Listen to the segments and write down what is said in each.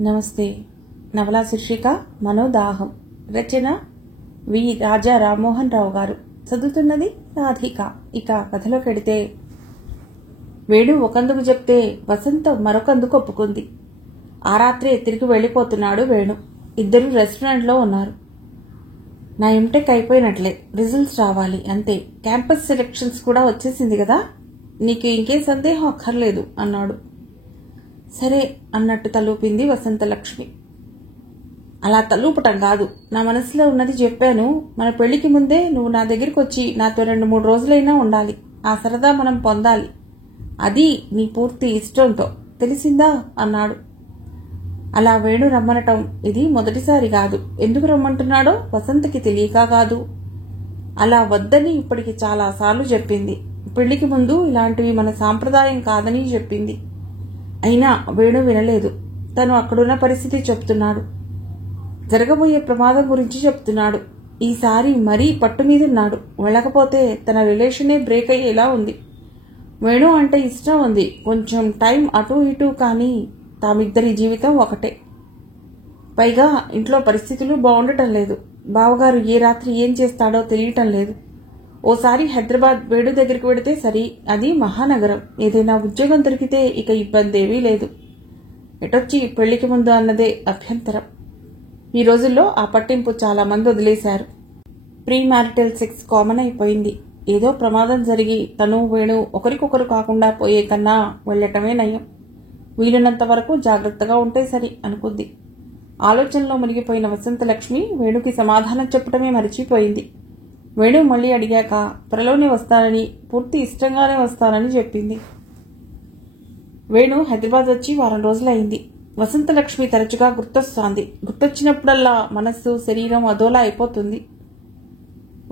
నమస్తే. నవలా శీర్షిక మనోదాహం. రచన వి. రాజా రామ్మోహన్ రావు గారు. చదువుతున్నది రాధిక. ఇక కథలోకి వెడితే, వేణు ఒకందుకు చెప్తే వసంత మరొకందుకు ఒప్పుకుంది. ఆ రాత్రే తిరిగి వెళ్లిపోతున్నాడు వేణు. ఇద్దరు రెస్టారెంట్లో ఉన్నారు. నా ఎంటెక్ అయిపోయినట్లే, రిజల్ట్స్ రావాలి అంతే. క్యాంపస్ సెలెక్షన్స్ కూడా వచ్చేసింది కదా, నీకు ఇంకేం సందేహం అక్కర్లేదు అన్నాడు. సరే అన్నట్టు తలూపింది వసంతలక్ష్మి. అలా తలూపటం కాదు, నా మనసులో ఉన్నది చెప్పాను. మన పెళ్లికి ముందే నువ్వు నా దగ్గరికి వచ్చి నాతో 2-3 రోజులైనా ఉండాలి. ఆ సరదా మనం పొందాలి. అది నీ పూర్తి ఇష్టంతో, తెలిసిందా అన్నాడు. అలా వేణు రమ్మనటం ఇది మొదటిసారి కాదు. ఎందుకు రమ్మంటున్నాడో వసంతకి తెలియక కాదు. అలా వద్దని ఇప్పటికి చాలాసార్లు చెప్పింది. పెళ్లికి ముందు ఇలాంటివి మన సాంప్రదాయం కాదని చెప్పింది. అయినా వేణు వినలేదు. తను అక్కడున్న పరిస్థితి చెప్తున్నాడు. జరగబోయే ప్రమాదం గురించి చెప్తున్నాడు. ఈసారి మరీ పట్టు మీదున్నాడు. వెళ్ళకపోతే తన రిలేషనే బ్రేక్ అయ్యేలా ఉంది. వేణు అంటే ఇష్టం ఉంది, కొంచెం టైం అటూ ఇటూ, కానీ తామిద్దరి జీవితం ఒకటే. పైగా ఇంట్లో పరిస్థితులు బాగుండటం లేదు. బావగారు ఏ రాత్రి ఏం చేస్తాడో తెలియటం లేదు. ఓసారి హైదరాబాద్ వేణు దగ్గరికి వెడితే సరి, అది మహానగరం. ఏదైనా ఉద్యోగం దొరికితే ఇక ఇబ్బంది ఏమీ లేదు. ఎటొచ్చి పెళ్లికి ముందు అన్నదే అభ్యంతరం. ఈ రోజుల్లో ఆ పట్టింపు చాలా మంది వదిలేశారు. ప్రీ మ్యారిటల్ సెక్స్ కామన్ అయిపోయింది. ఏదో ప్రమాదం జరిగి తను వేణు ఒకరికొకరు కాకుండా పోయే కన్నా వెళ్లటమే నయం. వీలున్నంత వరకు జాగ్రత్తగా ఉంటే సరి అనుకుంది. ఆలోచనలో మునిగిపోయిన వసంతలక్ష్మి వేణుకి సమాధానం చెప్పటమే మరిచిపోయింది. వేణు మళ్లీ అడిగాక త్వరలోనే వస్తానని, పూర్తి ఇష్టంగానే వస్తానని చెప్పింది. వేణు హైదరాబాద్ వచ్చి 1 వారం రోజులైంది. వసంతలక్ష్మి తరచుగా గుర్తొస్తోంది. గుర్తొచ్చినప్పుడల్లా మనస్సు, శరీరం అదోలా అయిపోతుంది.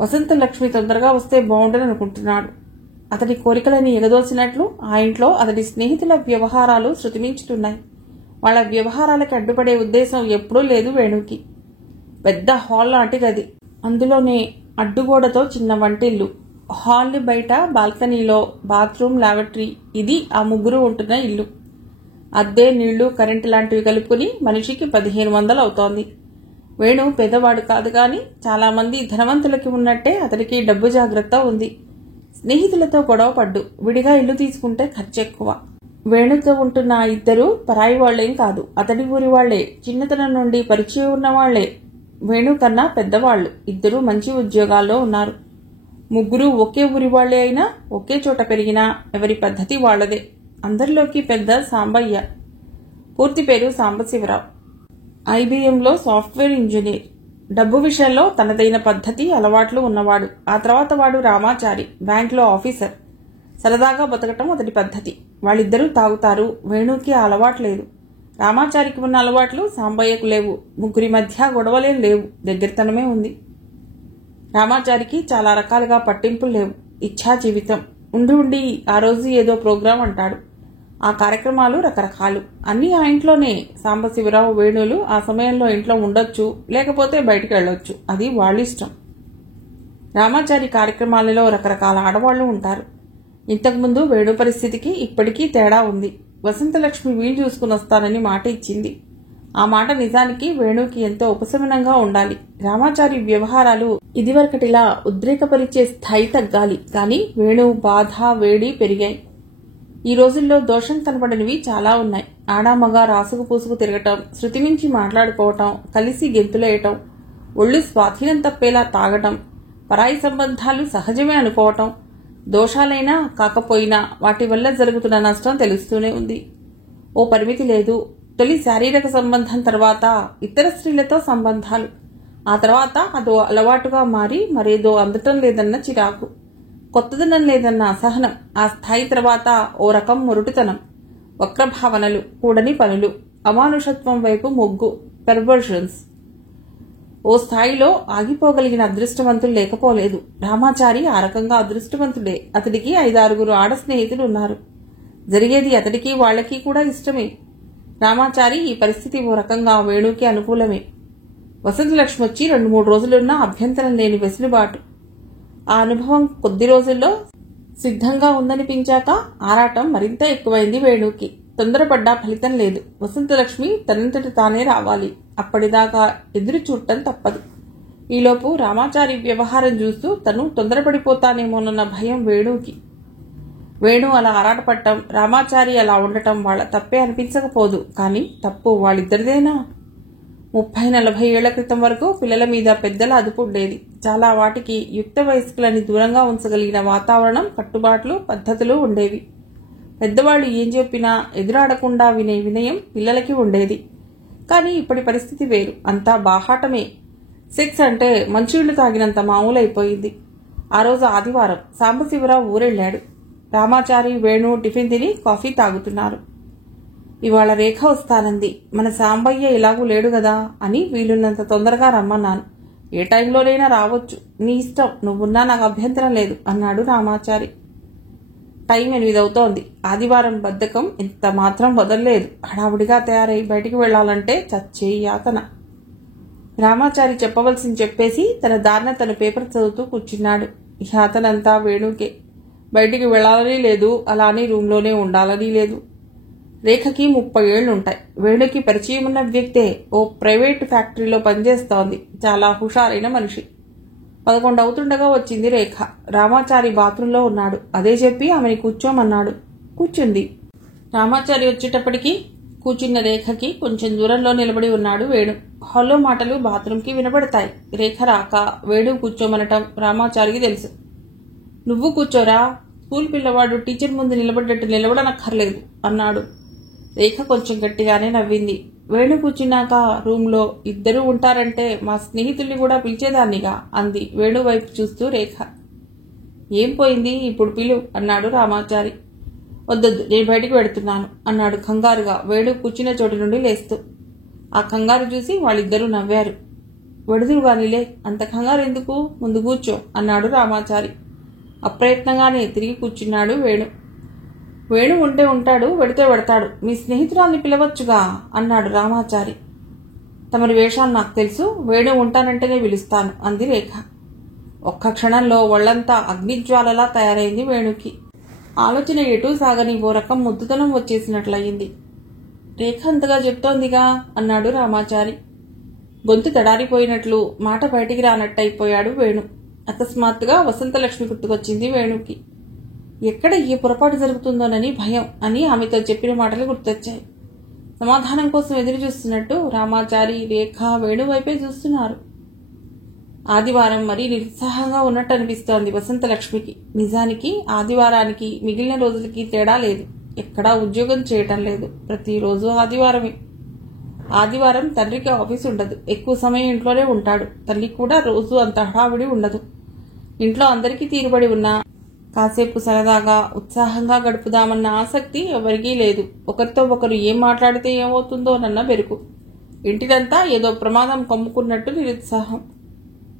వసంతలక్ష్మి తొందరగా వస్తే బాగుండని అనుకుంటున్నాడు. అతడి కోరికలని ఎగదోసినట్లు ఆ ఇంట్లో అతడి స్నేహితుల వ్యవహారాలు శృతిమించుతున్నాయి. వాళ్ల వ్యవహారాలకి అడ్డుపడే ఉద్దేశం ఎప్పుడూ లేదు వేణుకి. పెద్ద హాల్ లాంటి గది, అందులోనే అడ్డుగోడతో చిన్న వంటిల్లు, హాల్ బయట బాల్కనీలో బాత్రూమ్, లావెటరీ. ఇది ఆ ముగ్గురు ఉంటున్న ఇల్లు. అద్దె, నీళ్లు, కరెంటు లాంటివి కలుపుకుని మనిషికి 1500 అవుతోంది. వేణు పేదవాడు కాదు, కానీ చాలా మంది ధనవంతులకి ఉన్నట్టే అతడికి డబ్బు జాగ్రత్త ఉంది. స్నేహితులతో గొడవ పడ్డు. విడిగా ఇల్లు తీసుకుంటే ఖర్చు ఎక్కువ. వేణుతో ఉంటున్న ఇద్దరు పరాయి వాళ్లేం కాదు, అతడి ఊరి వాళ్లే. చిన్నతనం నుండి పరిచయం ఉన్న వాళ్లే. వేణు కన్నా పెద్దవాళ్లు. ఇద్దరు మంచి ఉద్యోగాల్లో ఉన్నారు. ముగ్గురు ఒకే ఊరి వాళ్లే అయినా ఒకే చోట పెరిగినా ఎవరి పద్ధతి వాళ్లదే. అందరిలోకి పెద్ద సాంబయ్య. పూర్తి పేరు సాంబశివరావు. ఐబీఎంలో software engineer. డబ్బు విషయంలో తనదైన పద్ధతి, అలవాట్లు ఉన్నవాడు. ఆ తర్వాత వాడు రామాచారి, బ్యాంకులో ఆఫీసర్. సరదాగా బతకటం అతడి పద్ధతి. వాళ్ళిద్దరూ తాగుతారు. వేణుకి ఆ అలవాట్లేదు. రామాచారికి ఉన్న అలవాట్లు సాంబయ్యకు లేవు. ముగ్గురి మధ్య గొడవలేం లేవు, దగ్గరతనమే ఉంది. రామాచారికి చాలా రకాలుగా పట్టింపులు లేవు. ఇచ్ఛా జీవితం. ఉండి ఆ రోజు ఏదో ప్రోగ్రాం అంటాడు. ఆ కార్యక్రమాలు రకరకాలు. అన్నీ ఆ ఇంట్లోనే. సాంబశివరావు, వేణులు ఆ సమయంలో ఇంట్లో ఉండొచ్చు, లేకపోతే బయటికి వెళ్ళొచ్చు. అది వాళ్ళిష్టం. రామాచారి కార్యక్రమాలలో రకరకాల ఆడవాళ్లు ఉంటారు. ఇంతకుముందు వేణు పరిస్థితికి ఇప్పటికీ తేడా ఉంది. వసంతలక్ష్మి వీలు చూసుకుని వస్తానని మాట ఇచ్చింది. ఆ మాట నిజానికి వేణుకి ఎంతో ఉపశమనంగా ఉండాలి. రామాచారి వ్యవహారాలు ఇదివరకటిలా ఉద్రేకపరిచే స్థాయి తగ్గాలి, కానీ వేణు బాధ, వేడి పెరిగాయి. ఈ రోజుల్లో దోషం కనబడనివి చాలా ఉన్నాయి. ఆడామగ రాసుకు పూసుకు తిరగటం, శృతిమించి మాట్లాడుకోవటం, కలిసి గెంతులేయటం, ఒళ్ళు స్వాధీనం తప్పేలా తాగటం, పరాయి సంబంధాలు సహజమే అనుకోవటం. దోషాలైనా కాకపోయినా వాటి వల్ల జరుగుతున్న నష్టం తెలుస్తూనే ఉంది. ఓ పరిమితి లేదు. తొలి శారీరక సంబంధం తర్వాత ఇతర స్త్రీలతో సంబంధాలు, ఆ తర్వాత అదో అలవాటుగా మారి మరేదో అందటం లేదన్న చిరాకు, కొత్తదనం లేదన్న అసహనం, ఆ స్థాయి తర్వాత ఓ రకం మొరుటుతనం, వక్రభావనలు, కూడని పనులు, అమానుషత్వం వైపు మొగ్గు, పెర్వర్షన్స్. ఓ స్థాయిలో ఆగిపోగలిగిన అదృష్టవంతులు లేకపోలేదు. రామాచారి ఆ రకంగా అదృష్టవంతుడే. అతడికి 5-6 ఆడ స్నేహితులు ఉన్నారు. జరిగేది అతడికి వాళ్లకి కూడా ఇష్టమే. రామాచారి ఈ పరిస్థితి ఓ రకంగా వేణుకి అనుకూలమే. వసంతలక్ష్మి వచ్చి 2-3 రోజులున్నా అభ్యంతరం లేని వెసులుబాటు. ఆ అనుభవం కొద్ది రోజుల్లో సిద్ధంగా ఉందనిపించాక ఆరాటం మరింత ఎక్కువైంది వేణుకి. తొందరపడ్డా ఫలితం లేదు. వసంతలక్ష్మి తనంతటి తానే రావాలి. అప్పటిదాకా ఎదురు చూడటం తప్పదు. ఈలోపు రామాచారి వ్యవహారం చూస్తూ తను తొందరపడిపోతానేమోనన్న భయం వేణుకి. వేణు అలా ఆరాటపడటం, రామాచారి అలా ఉండటం వాళ్ళ తప్పే అనిపించకపోదు. కానీ తప్పు వాళ్ళిద్దరిదేనా? 30-40 ఏళ్ల క్రితం వరకు పిల్లల మీద పెద్దల అదుపు ఉండేది. చాలా వాటికి యుక్త వయస్కులని దూరంగా ఉంచగలిగిన వాతావరణం, కట్టుబాట్లు, పద్ధతులు ఉండేవి. పెద్దవాళ్లు ఏం చెప్పినా ఎదురాడకుండా వినే వినయం పిల్లలకి ఉండేది. కానీ ఇప్పటి పరిస్థితి వేరు. అంతా బాహాటమే. సెక్స్ అంటే మంచినీళ్లు తాగినంత మామూలైపోయింది. ఆ రోజు ఆదివారం. సాంబశివరావు ఊరెళ్లాడు. రామాచారి, వేణు టిఫిన్ తిని కాఫీ తాగుతున్నారు. ఇవాళ రేఖ వస్తానంది. మన సాంబయ్య ఇలాగూ లేడు గదా అని వీలున్నంత తొందరగా రమ్మన్నాను. ఏ టైంలోనైనా రావచ్చు, నీ ఇష్టం, నువ్వున్నా నాకు అభ్యంతరం లేదు అన్నాడు రామాచారి. టైం 8 అవుతోంది. ఆదివారం బద్ధకం ఇంత మాత్రం వదల్లేదు. హడావుడిగా తయారై బయటికి వెళ్లాలంటే చచ్చే యాతన. రామాచారి చెప్పవలసింది చెప్పేసి తన దారిన తన పేపర్ చదువుతూ కూర్చున్నాడు. యాతనంతా వేణుకే. బయటికి వెళ్లాలని లేదు, అలానే రూంలోనే ఉండాలని లేదు. రేఖకి 30 ఏళ్లుంటాయి. వేణుకి పరిచయం ఉన్న వ్యక్తే. ఓ ప్రైవేటు ఫ్యాక్టరీలో పనిచేస్తోంది. చాలా హుషారైన మనిషి. 11 అవుతుండగా వచ్చింది రేఖ. రామాచారి బాత్రూంలో ఉన్నాడు. అదే చెప్పి ఆమెని కూర్చోమన్నాడు. కూర్చుంది. రామాచారి వచ్చేటప్పటికి కూర్చున్న రేఖకి కొంచెం దూరంలో నిలబడి ఉన్నాడు వేణు. హాల్లో మాటలు బాత్రూంకి వినపడతాయి. రేఖ రాక వేణు కూర్చోమనటం రామాచారికి తెలుసు. నువ్వు కూర్చోరా, స్కూల్ పిల్లవాడు టీచర్ ముందు నిలబడ్డట్టు నిలబడనక్కర్లేదు అన్నాడు. రేఖ కొంచెం గట్టిగానే నవ్వింది. వేణు కూర్చున్నాక రూంలో ఇద్దరూ ఉంటారంటే మా స్నేహితుల్ని కూడా పిలిచేదాన్నిగా అంది వేణు వైపు చూస్తూ రేఖ. ఏం పోయింది, ఇప్పుడు పిలు అన్నాడు రామాచారి. వద్దొద్దు, నేను బయటికి వెడుతున్నాను అన్నాడు కంగారుగా వేణు కూర్చున్న చోటు నుండి లేస్తూ. ఆ కంగారు చూసి వాళ్ళిద్దరూ నవ్వారు. వెడుదురుగానిలే, అంత కంగారు ఎందుకు, ముందు కూర్చో అన్నాడు రామాచారి. అప్రయత్నంగానే తిరిగి కూర్చున్నాడు వేణు. వేణు ఉంటే ఉంటాడు, వెడితే వెడతాడు. మీ స్నేహితురాల్ని పిలవచ్చుగా అన్నాడు రామాచారి. తమరి వేషాలు నాకు తెలుసు, వేణు ఉంటానంటేనే పిలుస్తాను అంది రేఖ. ఒక్క క్షణంలో ఒళ్లంతా అగ్నిజ్వాలలా తయారైంది వేణుకి. ఆలోచన ఎటూ సాగని ఓ రకం ముద్దుతనం వచ్చేసినట్లయింది. రేఖ అంతగా చెప్తోందిగా అన్నాడు రామాచారి. గొంతు తడారిపోయినట్లు, మాట బయటికి రానట్టయిపోయాడు వేణు. అకస్మాత్తుగా వసంతలక్ష్మి గుర్తుకొచ్చింది వేణుకి. ఎక్కడ ఏ పొరపాటు జరుగుతుందోనని భయం అని ఆమెతో చెప్పిన మాటలు గుర్తొచ్చాయి. సమాధానం కోసం ఎదురు చూస్తున్నట్టు రామాచారి, రేఖ వేణు వైపే చూస్తున్నారు. ఆదివారం మరీ నిరుత్సాహంగా ఉన్నట్టు అనిపిస్తోంది వసంతలక్ష్మికి. నిజానికి ఆదివారానికి మిగిలిన రోజులకి తేడా లేదు. ఎక్కడా ఉద్యోగం చేయటం లేదు. ప్రతిరోజు ఆదివారమే. ఆదివారం తండ్రికి ఆఫీస్ ఉండదు. ఎక్కువ సమయం ఇంట్లోనే ఉంటాడు. తల్లి కూడా రోజు అంత హడావిడి ఉండదు. ఇంట్లో అందరికీ తీరుబడి ఉన్నా కాసేపు సరదాగా ఉత్సాహంగా గడుపుదామన్న ఆసక్తి ఎవరికీ లేదు. ఒకరితో ఒకరు ఏం మాట్లాడితే ఏమవుతుందోనన్న బెరుకు. ఇంటిదంతా ఏదో ప్రమాదం కమ్ముకున్నట్టు నిరుత్సాహం.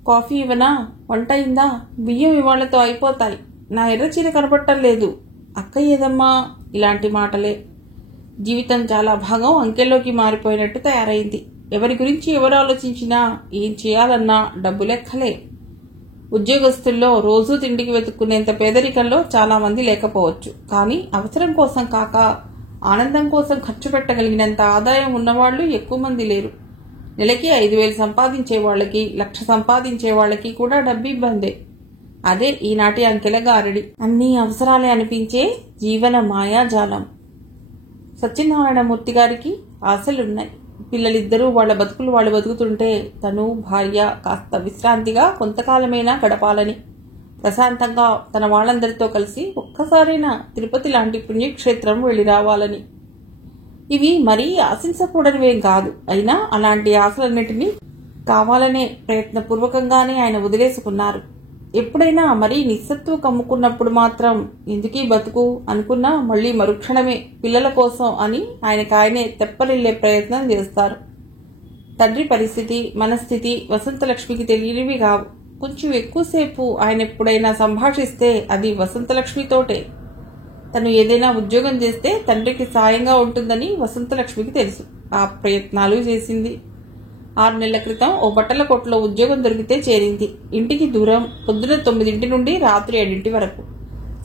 కాఫీ ఇవ్వనా, వంట అయిందా, బియ్యం ఇవాళ్లతో అయిపోతాయి, నా ఎర్రచీర కనపడటం లేదు, అక్క ఏదమ్మా, ఇలాంటి మాటలే. జీవితం చాలా భాగం అంకెల్లోకి మారిపోయినట్టు తయారైంది. ఎవరి గురించి ఎవరు ఆలోచించినా, ఏం చేయాలన్నా డబ్బు లెక్కలే. ఉద్యోగస్తుల్లో రోజూ తిండికి వెతుక్కునేంత పేదరికంలో చాలా మంది లేకపోవచ్చు. కానీ అవసరం కోసం కాక ఆనందం కోసం ఖర్చు పెట్టగలిగినంత ఆదాయం ఉన్నవాళ్లు ఎక్కువ మంది లేరు. నెలకి 5,000 సంపాదించే వాళ్ళకి, 1,00,000 సంపాదించే వాళ్ళకి కూడా డబ్బు ఇబ్బందే. అదే ఈనాటి అంకెల గారడి. అన్ని అవసరాలే అనిపించే జీవన మాయాజాలం. సత్యనారాయణమూర్తి గారికి ఆశలున్నాయి. పిల్లలిద్దరూ వాళ్ల బతుకులు వాళ్ళు బతుకుతుంటే తను, భార్య కాస్త విశ్రాంతిగా కొంతకాలమైనా గడపాలని, ప్రశాంతంగా తన వాళ్ళందరితో కలిసి ఒక్కసారైనా తిరుపతి లాంటి పుణ్యక్షేత్రం వెళ్లి రావాలని. ఇవి మరీ ఆశించకూడనివేం కాదు. అయినా అలాంటి ఆశలన్నింటినీ కావాలనే ప్రయత్నపూర్వకంగానే ఆయన వదిలేసుకున్నారు. ఎప్పుడైనా మరీ నిస్సత్తువ కమ్ముకున్నప్పుడు మాత్రం ఎందుకీ బతుకు అనుకున్నా మళ్లీ మరుక్షణమే పిల్లల కోసం అని ఆయనకాయనే తెప్పరిల్లే ప్రయత్నం చేస్తారు. తండ్రి పరిస్థితి, మనస్థితి వసంతలక్ష్మికి తెలియనివి కావు. కొంచెం ఎక్కువసేపు ఆయన ఎప్పుడైనా సంభాషిస్తే అది వసంతలక్ష్మితోటే. తను ఏదైనా ఉద్యోగం చేస్తే తండ్రికి సాయంగా ఉంటుందని వసంతలక్ష్మికి తెలుసు. ఆ ప్రయత్నాలు చేసింది. 6 నెలల క్రితం ఓ బట్టల కొట్లో ఉద్యోగం దొరికితే చేరింది. ఇంటికి దూరం. పొద్దున 9 నుండి రాత్రి 7 వరకు.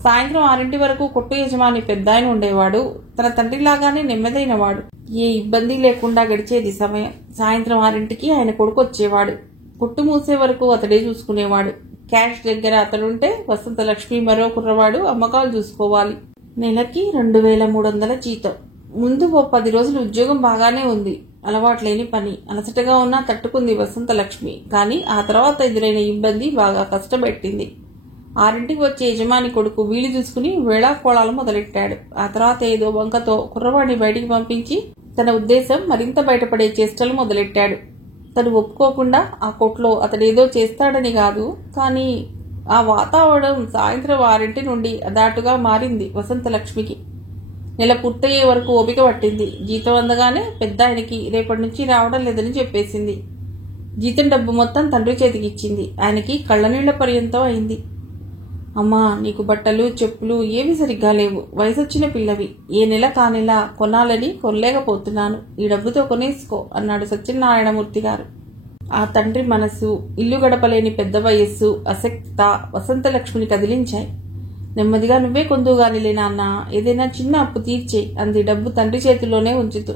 సాయంత్రం 6 వరకు కొట్టు యజమాని పెద్దాయన ఉండేవాడు. తన తండ్రిలాగానే నెమ్మదైనవాడు. ఏ ఇబ్బంది లేకుండా గడిచేది సమయం. సాయంత్రం 6కి ఆయన కొడుకు వచ్చేవాడు. కొట్టు మూసే వరకు అతడే చూసుకునేవాడు. క్యాష్ దగ్గర అతడుంటే వసంతలక్ష్మి మరో కుర్రవాడు అమ్మకాలు చూసుకోవాలి. నెలకి 2300 జీతం. ముందు ఓ 10 రోజులు ఉద్యోగం బాగానే ఉంది. అలవాట్లేని పని. అలసటగా ఉన్నా తట్టుకుంది వసంతలక్ష్మి. కానీ ఆ తర్వాత ఎదురైన ఇబ్బంది బాగా కష్టపెట్టింది. 6కి వచ్చే యజమాని కొడుకు వీలు చూసుకుని వేళాకోళాలు మొదలెట్టాడు. ఆ తర్వాత ఏదో వంకతో కుర్రవాడిని బయటికి పంపించి తన ఉద్దేశం మరింత బయటపడే చేష్టలు మొదలెట్టాడు. తను ఒప్పుకోకుండా ఆ కొట్లో అతడేదో చేస్తాడని కాదు, కానీ ఆ వాతావరణం సాయంత్రం 6 నుండి అదాటుగా మారింది వసంతలక్ష్మికి. నెల పూర్తయ్యే వరకు ఓపిక పట్టింది. జీతం అందగానే పెద్ద ఆయనకి రేపటి నుంచి రావడం లేదని చెప్పేసింది. జీతం డబ్బు మొత్తం తండ్రి చేతికి ఇచ్చింది. ఆయనకి కళ్ళనీళ్ల పర్యంతం అయింది. అమ్మా, నీకు బట్టలు చెప్పులు ఏవి సరిగ్గా లేవు. వయసొచ్చిన పిల్లవి. ఏ నెల కానెల కొనాలని కొనలేకపోతున్నాను. ఈ డబ్బుతో కొనేసుకో అన్నాడు సత్యనారాయణమూర్తి గారు. ఆ తండ్రి మనసు, ఇల్లు గడపలేని పెద్ద వయస్సు, అసక్త వసంతలక్ష్మిని కదిలించాయి. నెమ్మదిగా నువ్వే కొందుగానిలే నాన్న, ఏదైనా చిన్న అప్పు తీర్చే అంది డబ్బు తండ్రి చేతిలోనే ఉంచుతూ.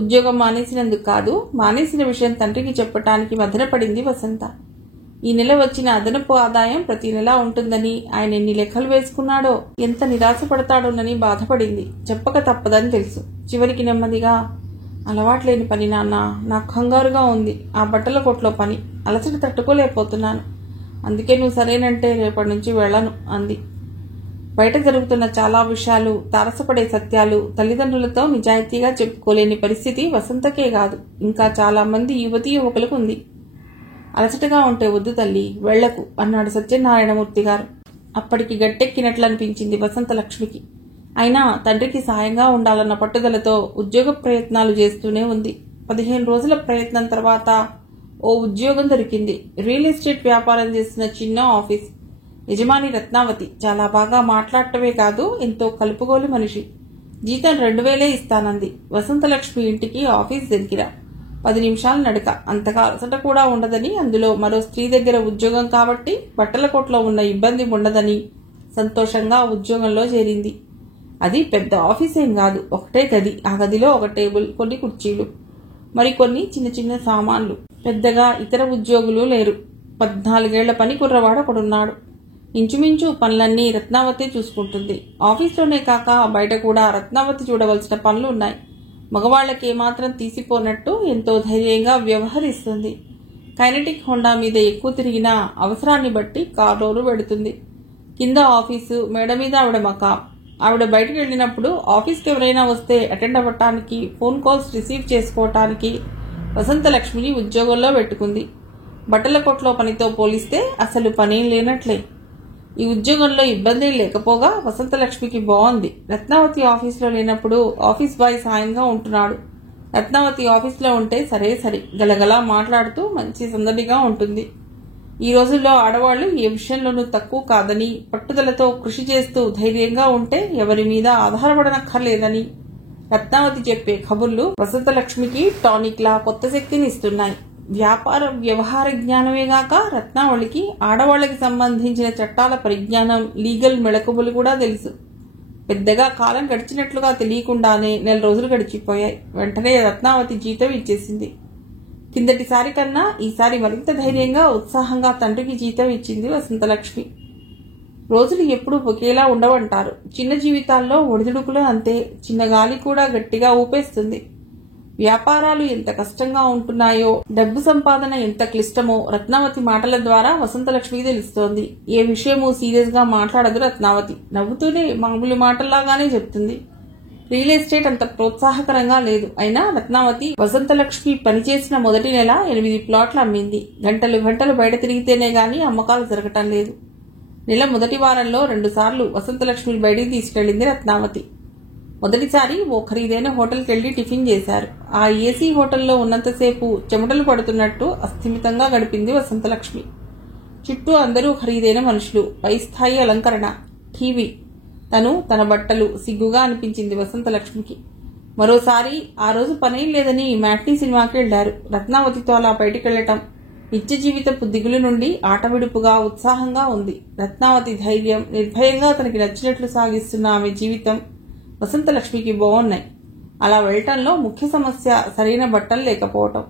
ఉద్యోగం మానేసినందుకు కాదు, మానేసిన విషయం తండ్రికి చెప్పటానికి మదనపడింది వసంత. ఈ నెల వచ్చిన అదనపు ఆదాయం ప్రతి నెలా ఉంటుందని ఆయన ఎన్ని లెక్కలు వేసుకున్నాడో, ఎంత నిరాశపడతాడోనని బాధపడింది. చెప్పక తప్పదని తెలుసు. చివరికి నెమ్మదిగా, అలవాట్లేని పని నాన్న, నాకు కంగారుగా ఉంది. ఆ బట్టల కొట్లో పని. అలసట తట్టుకోలేకపోతున్నాను. అందుకే నువ్వు సరేనంటే రేపటి నుంచి వెళ్ళను అంది. బయట జరుగుతున్న చాలా విషయాలు, తారసపడే సత్యాలు తల్లిదండ్రులతో నిజాయితీగా చెప్పుకోలేని పరిస్థితి వసంతకే కాదు, ఇంకా చాలా మంది యువతీ యువకులకు ఉంది. అలసటగా ఉంటే వద్దు తల్లి, వెళ్లకు అన్నాడు సత్యనారాయణమూర్తి గారు. అప్పటికి గట్టెక్కినట్లు అనిపించింది వసంతలక్ష్మికి. అయినా తండ్రికి సాయంగా ఉండాలన్న పట్టుదలతో ఉద్యోగ ప్రయత్నాలు చేస్తూనే ఉంది. 15 రోజుల ప్రయత్నం తర్వాత ఓ ఉద్యోగం దొరికింది. రియల్ ఎస్టేట్ వ్యాపారం చేస్తున్న చిన్న ఆఫీస్. యజమాని రత్నావతి. చాలా బాగా మాట్లాడటమే కాదు, ఎంతో కలుపుగోలు మనిషి. జీతం 2000 ఇస్తానంది. వసంతలక్ష్మి ఇంటికి ఆఫీస్ దగ్గర 10 నిమిషాల నడక. అంతగా అలసట కూడా ఉండదని, అందులో మరో స్త్రీ దగ్గర ఉద్యోగం కాబట్టి బట్టల కొట్లో ఉన్న ఇబ్బంది ఉండదని సంతోషంగా ఉద్యోగంలో చేరింది. అది పెద్ద ఆఫీస్ ఏం కాదు. ఒకటే గది. ఆ గదిలో ఒక టేబుల్, కొన్ని కుర్చీలు, మరికొన్ని చిన్న చిన్న సామాన్లు. పెద్దగా ఇతర ఉద్యోగులు లేరు. 14 ఏళ్ల పని కుర్రవాడు ఒకడున్నాడు. ఇంచుమించు పనులన్నీ రత్నావతి చూసుకుంటుంది. ఆఫీస్లోనే కాక బయట కూడా రత్నావతి చూడవలసిన పనులు ఉన్నాయి. మగవాళ్లకి ఏమాత్రం తీసిపోనట్టు ఎంతో ధైర్యంగా వ్యవహరిస్తుంది. కైనెటిక్ హోండా మీద ఎక్కువ తిరిగినా అవసరాన్ని బట్టి కారులోను పెడుతుంది. కింద ఆఫీసు, మేడ మీద ఆవిడ మకాం. ఆవిడ బయటకు వెళ్ళినప్పుడు ఆఫీస్కి ఎవరైనా వస్తే అటెండ్ అవ్వటానికి, ఫోన్ కాల్స్ రిసీవ్ చేసుకోవటానికి వసంతలక్ష్మిని ఉద్యోగంలో పెట్టుకుంది. బట్టల కొట్లో పనితో పోలిస్తే అసలు పనేం లేనట్లే. ఈ ఉద్యోగంలో ఇబ్బంది లేకపోగా వసంతలక్ష్మికి బాగుంది. రత్నావతి ఆఫీసులో లేనప్పుడు ఆఫీస్ బాయ్ సాయంగా ఉంటున్నాడు. రత్నావతి ఆఫీసులో ఉంటే సరే సరి గలగలా మాట్లాడుతూ మంచి సందడిగా ఉంటుంది. ఈ రోజుల్లో ఆడవాళ్లు ఏ విషయంలోనూ తక్కువ కాదని, పట్టుదలతో కృషి చేస్తూ ధైర్యంగా ఉంటే ఎవరి మీద ఆధారపడనక్కర్లేదని రత్నావతి చెప్పే కబుర్లు వసంతలక్ష్మికి టానిక్లా కొత్త శక్తిని ఇస్తున్నాయి. వ్యాపార వ్యవహార జ్ఞానమేగాక రత్నావళికి ఆడవాళ్లకి సంబంధించిన చట్టాల పరిజ్ఞానం, లీగల్ మెళకువలు కూడా తెలుసు. పెద్దగా కాలం గడిచినట్లుగా తెలియకుండానే 4 రోజులు గడిచిపోయాయి. వెంటనే రత్నావతి జీతం ఇచ్చేసింది. కిందటిసారి కన్నా ఈసారి మరింత ధైర్యంగా, ఉత్సాహంగా తండ్రికి జీతం ఇచ్చింది వసంతలక్ష్మి. రోజులు ఎప్పుడూ ఒకేలా ఉండవంటారు. చిన్న జీవితాల్లో ఒడిదుడుకులు అంతే. చిన్న గాలి కూడా గట్టిగా ఊపేస్తుంది. వ్యాపారాలు ఎంత కష్టంగా ఉంటున్నాయో, డబ్బు సంపాదన ఎంత క్లిష్టమో రత్నావతి మాటల ద్వారా వసంతలక్ష్మికి తెలుస్తోంది. ఏ విషయమూ సీరియస్ గా మాట్లాడదు రత్నావతి. నవ్వుతూనే మామూలు మాటల్లాగానే చెప్తుంది. రియల్ ఎస్టేట్ అంత ప్రోత్సాహకరంగా లేదు. అయినా రత్నావతి వసంతలక్ష్మి పనిచేసిన మొదటి నెల 8 ప్లాట్లు అమ్మింది. గంటలు గంటలు బయట తిరిగితేనే గాని అమ్మకాలు జరగటం లేదు. నెల మొదటి వారంలో 2 సార్లు వసంతలక్ష్మిని బయటికి తీసుకెళ్లింది రత్నావతి. మొదటిసారి ఓ ఖరీదైన హోటల్కి వెళ్లి టిఫిన్ చేశారు. ఆ ఏసీ హోటల్లో ఉన్నంతసేపు చెమటలు పడుతున్నట్టు అస్థిమితంగా గడిపింది వసంతలక్ష్మి. చుట్టూ అందరూ ఖరీదైన మనుషులు, పై స్థాయి అలంకరణ, టీవీ. తన బట్టలు సిగ్గుగా అనిపించింది వసంతలక్ష్మికి. మరోసారి ఆ రోజు పనేం లేదని మ్యాట్నీ సినిమాకి వెళ్లారు. రత్నావతితో అలా బయటికెళ్లటం నిత్య జీవితపు దిగులు నుండి ఆటవిడుపుగా ఉత్సాహంగా ఉంది. రత్నావతి ధైర్యం, నిర్భయంగా తనకి నచ్చినట్లు సాగిస్తున్న ఆమె జీవితం వసంతలక్ష్మికి బాగున్నాయి. అలా వెళ్లటంలో ముఖ్య సమస్య సరైన బట్టలు లేకపోవటం.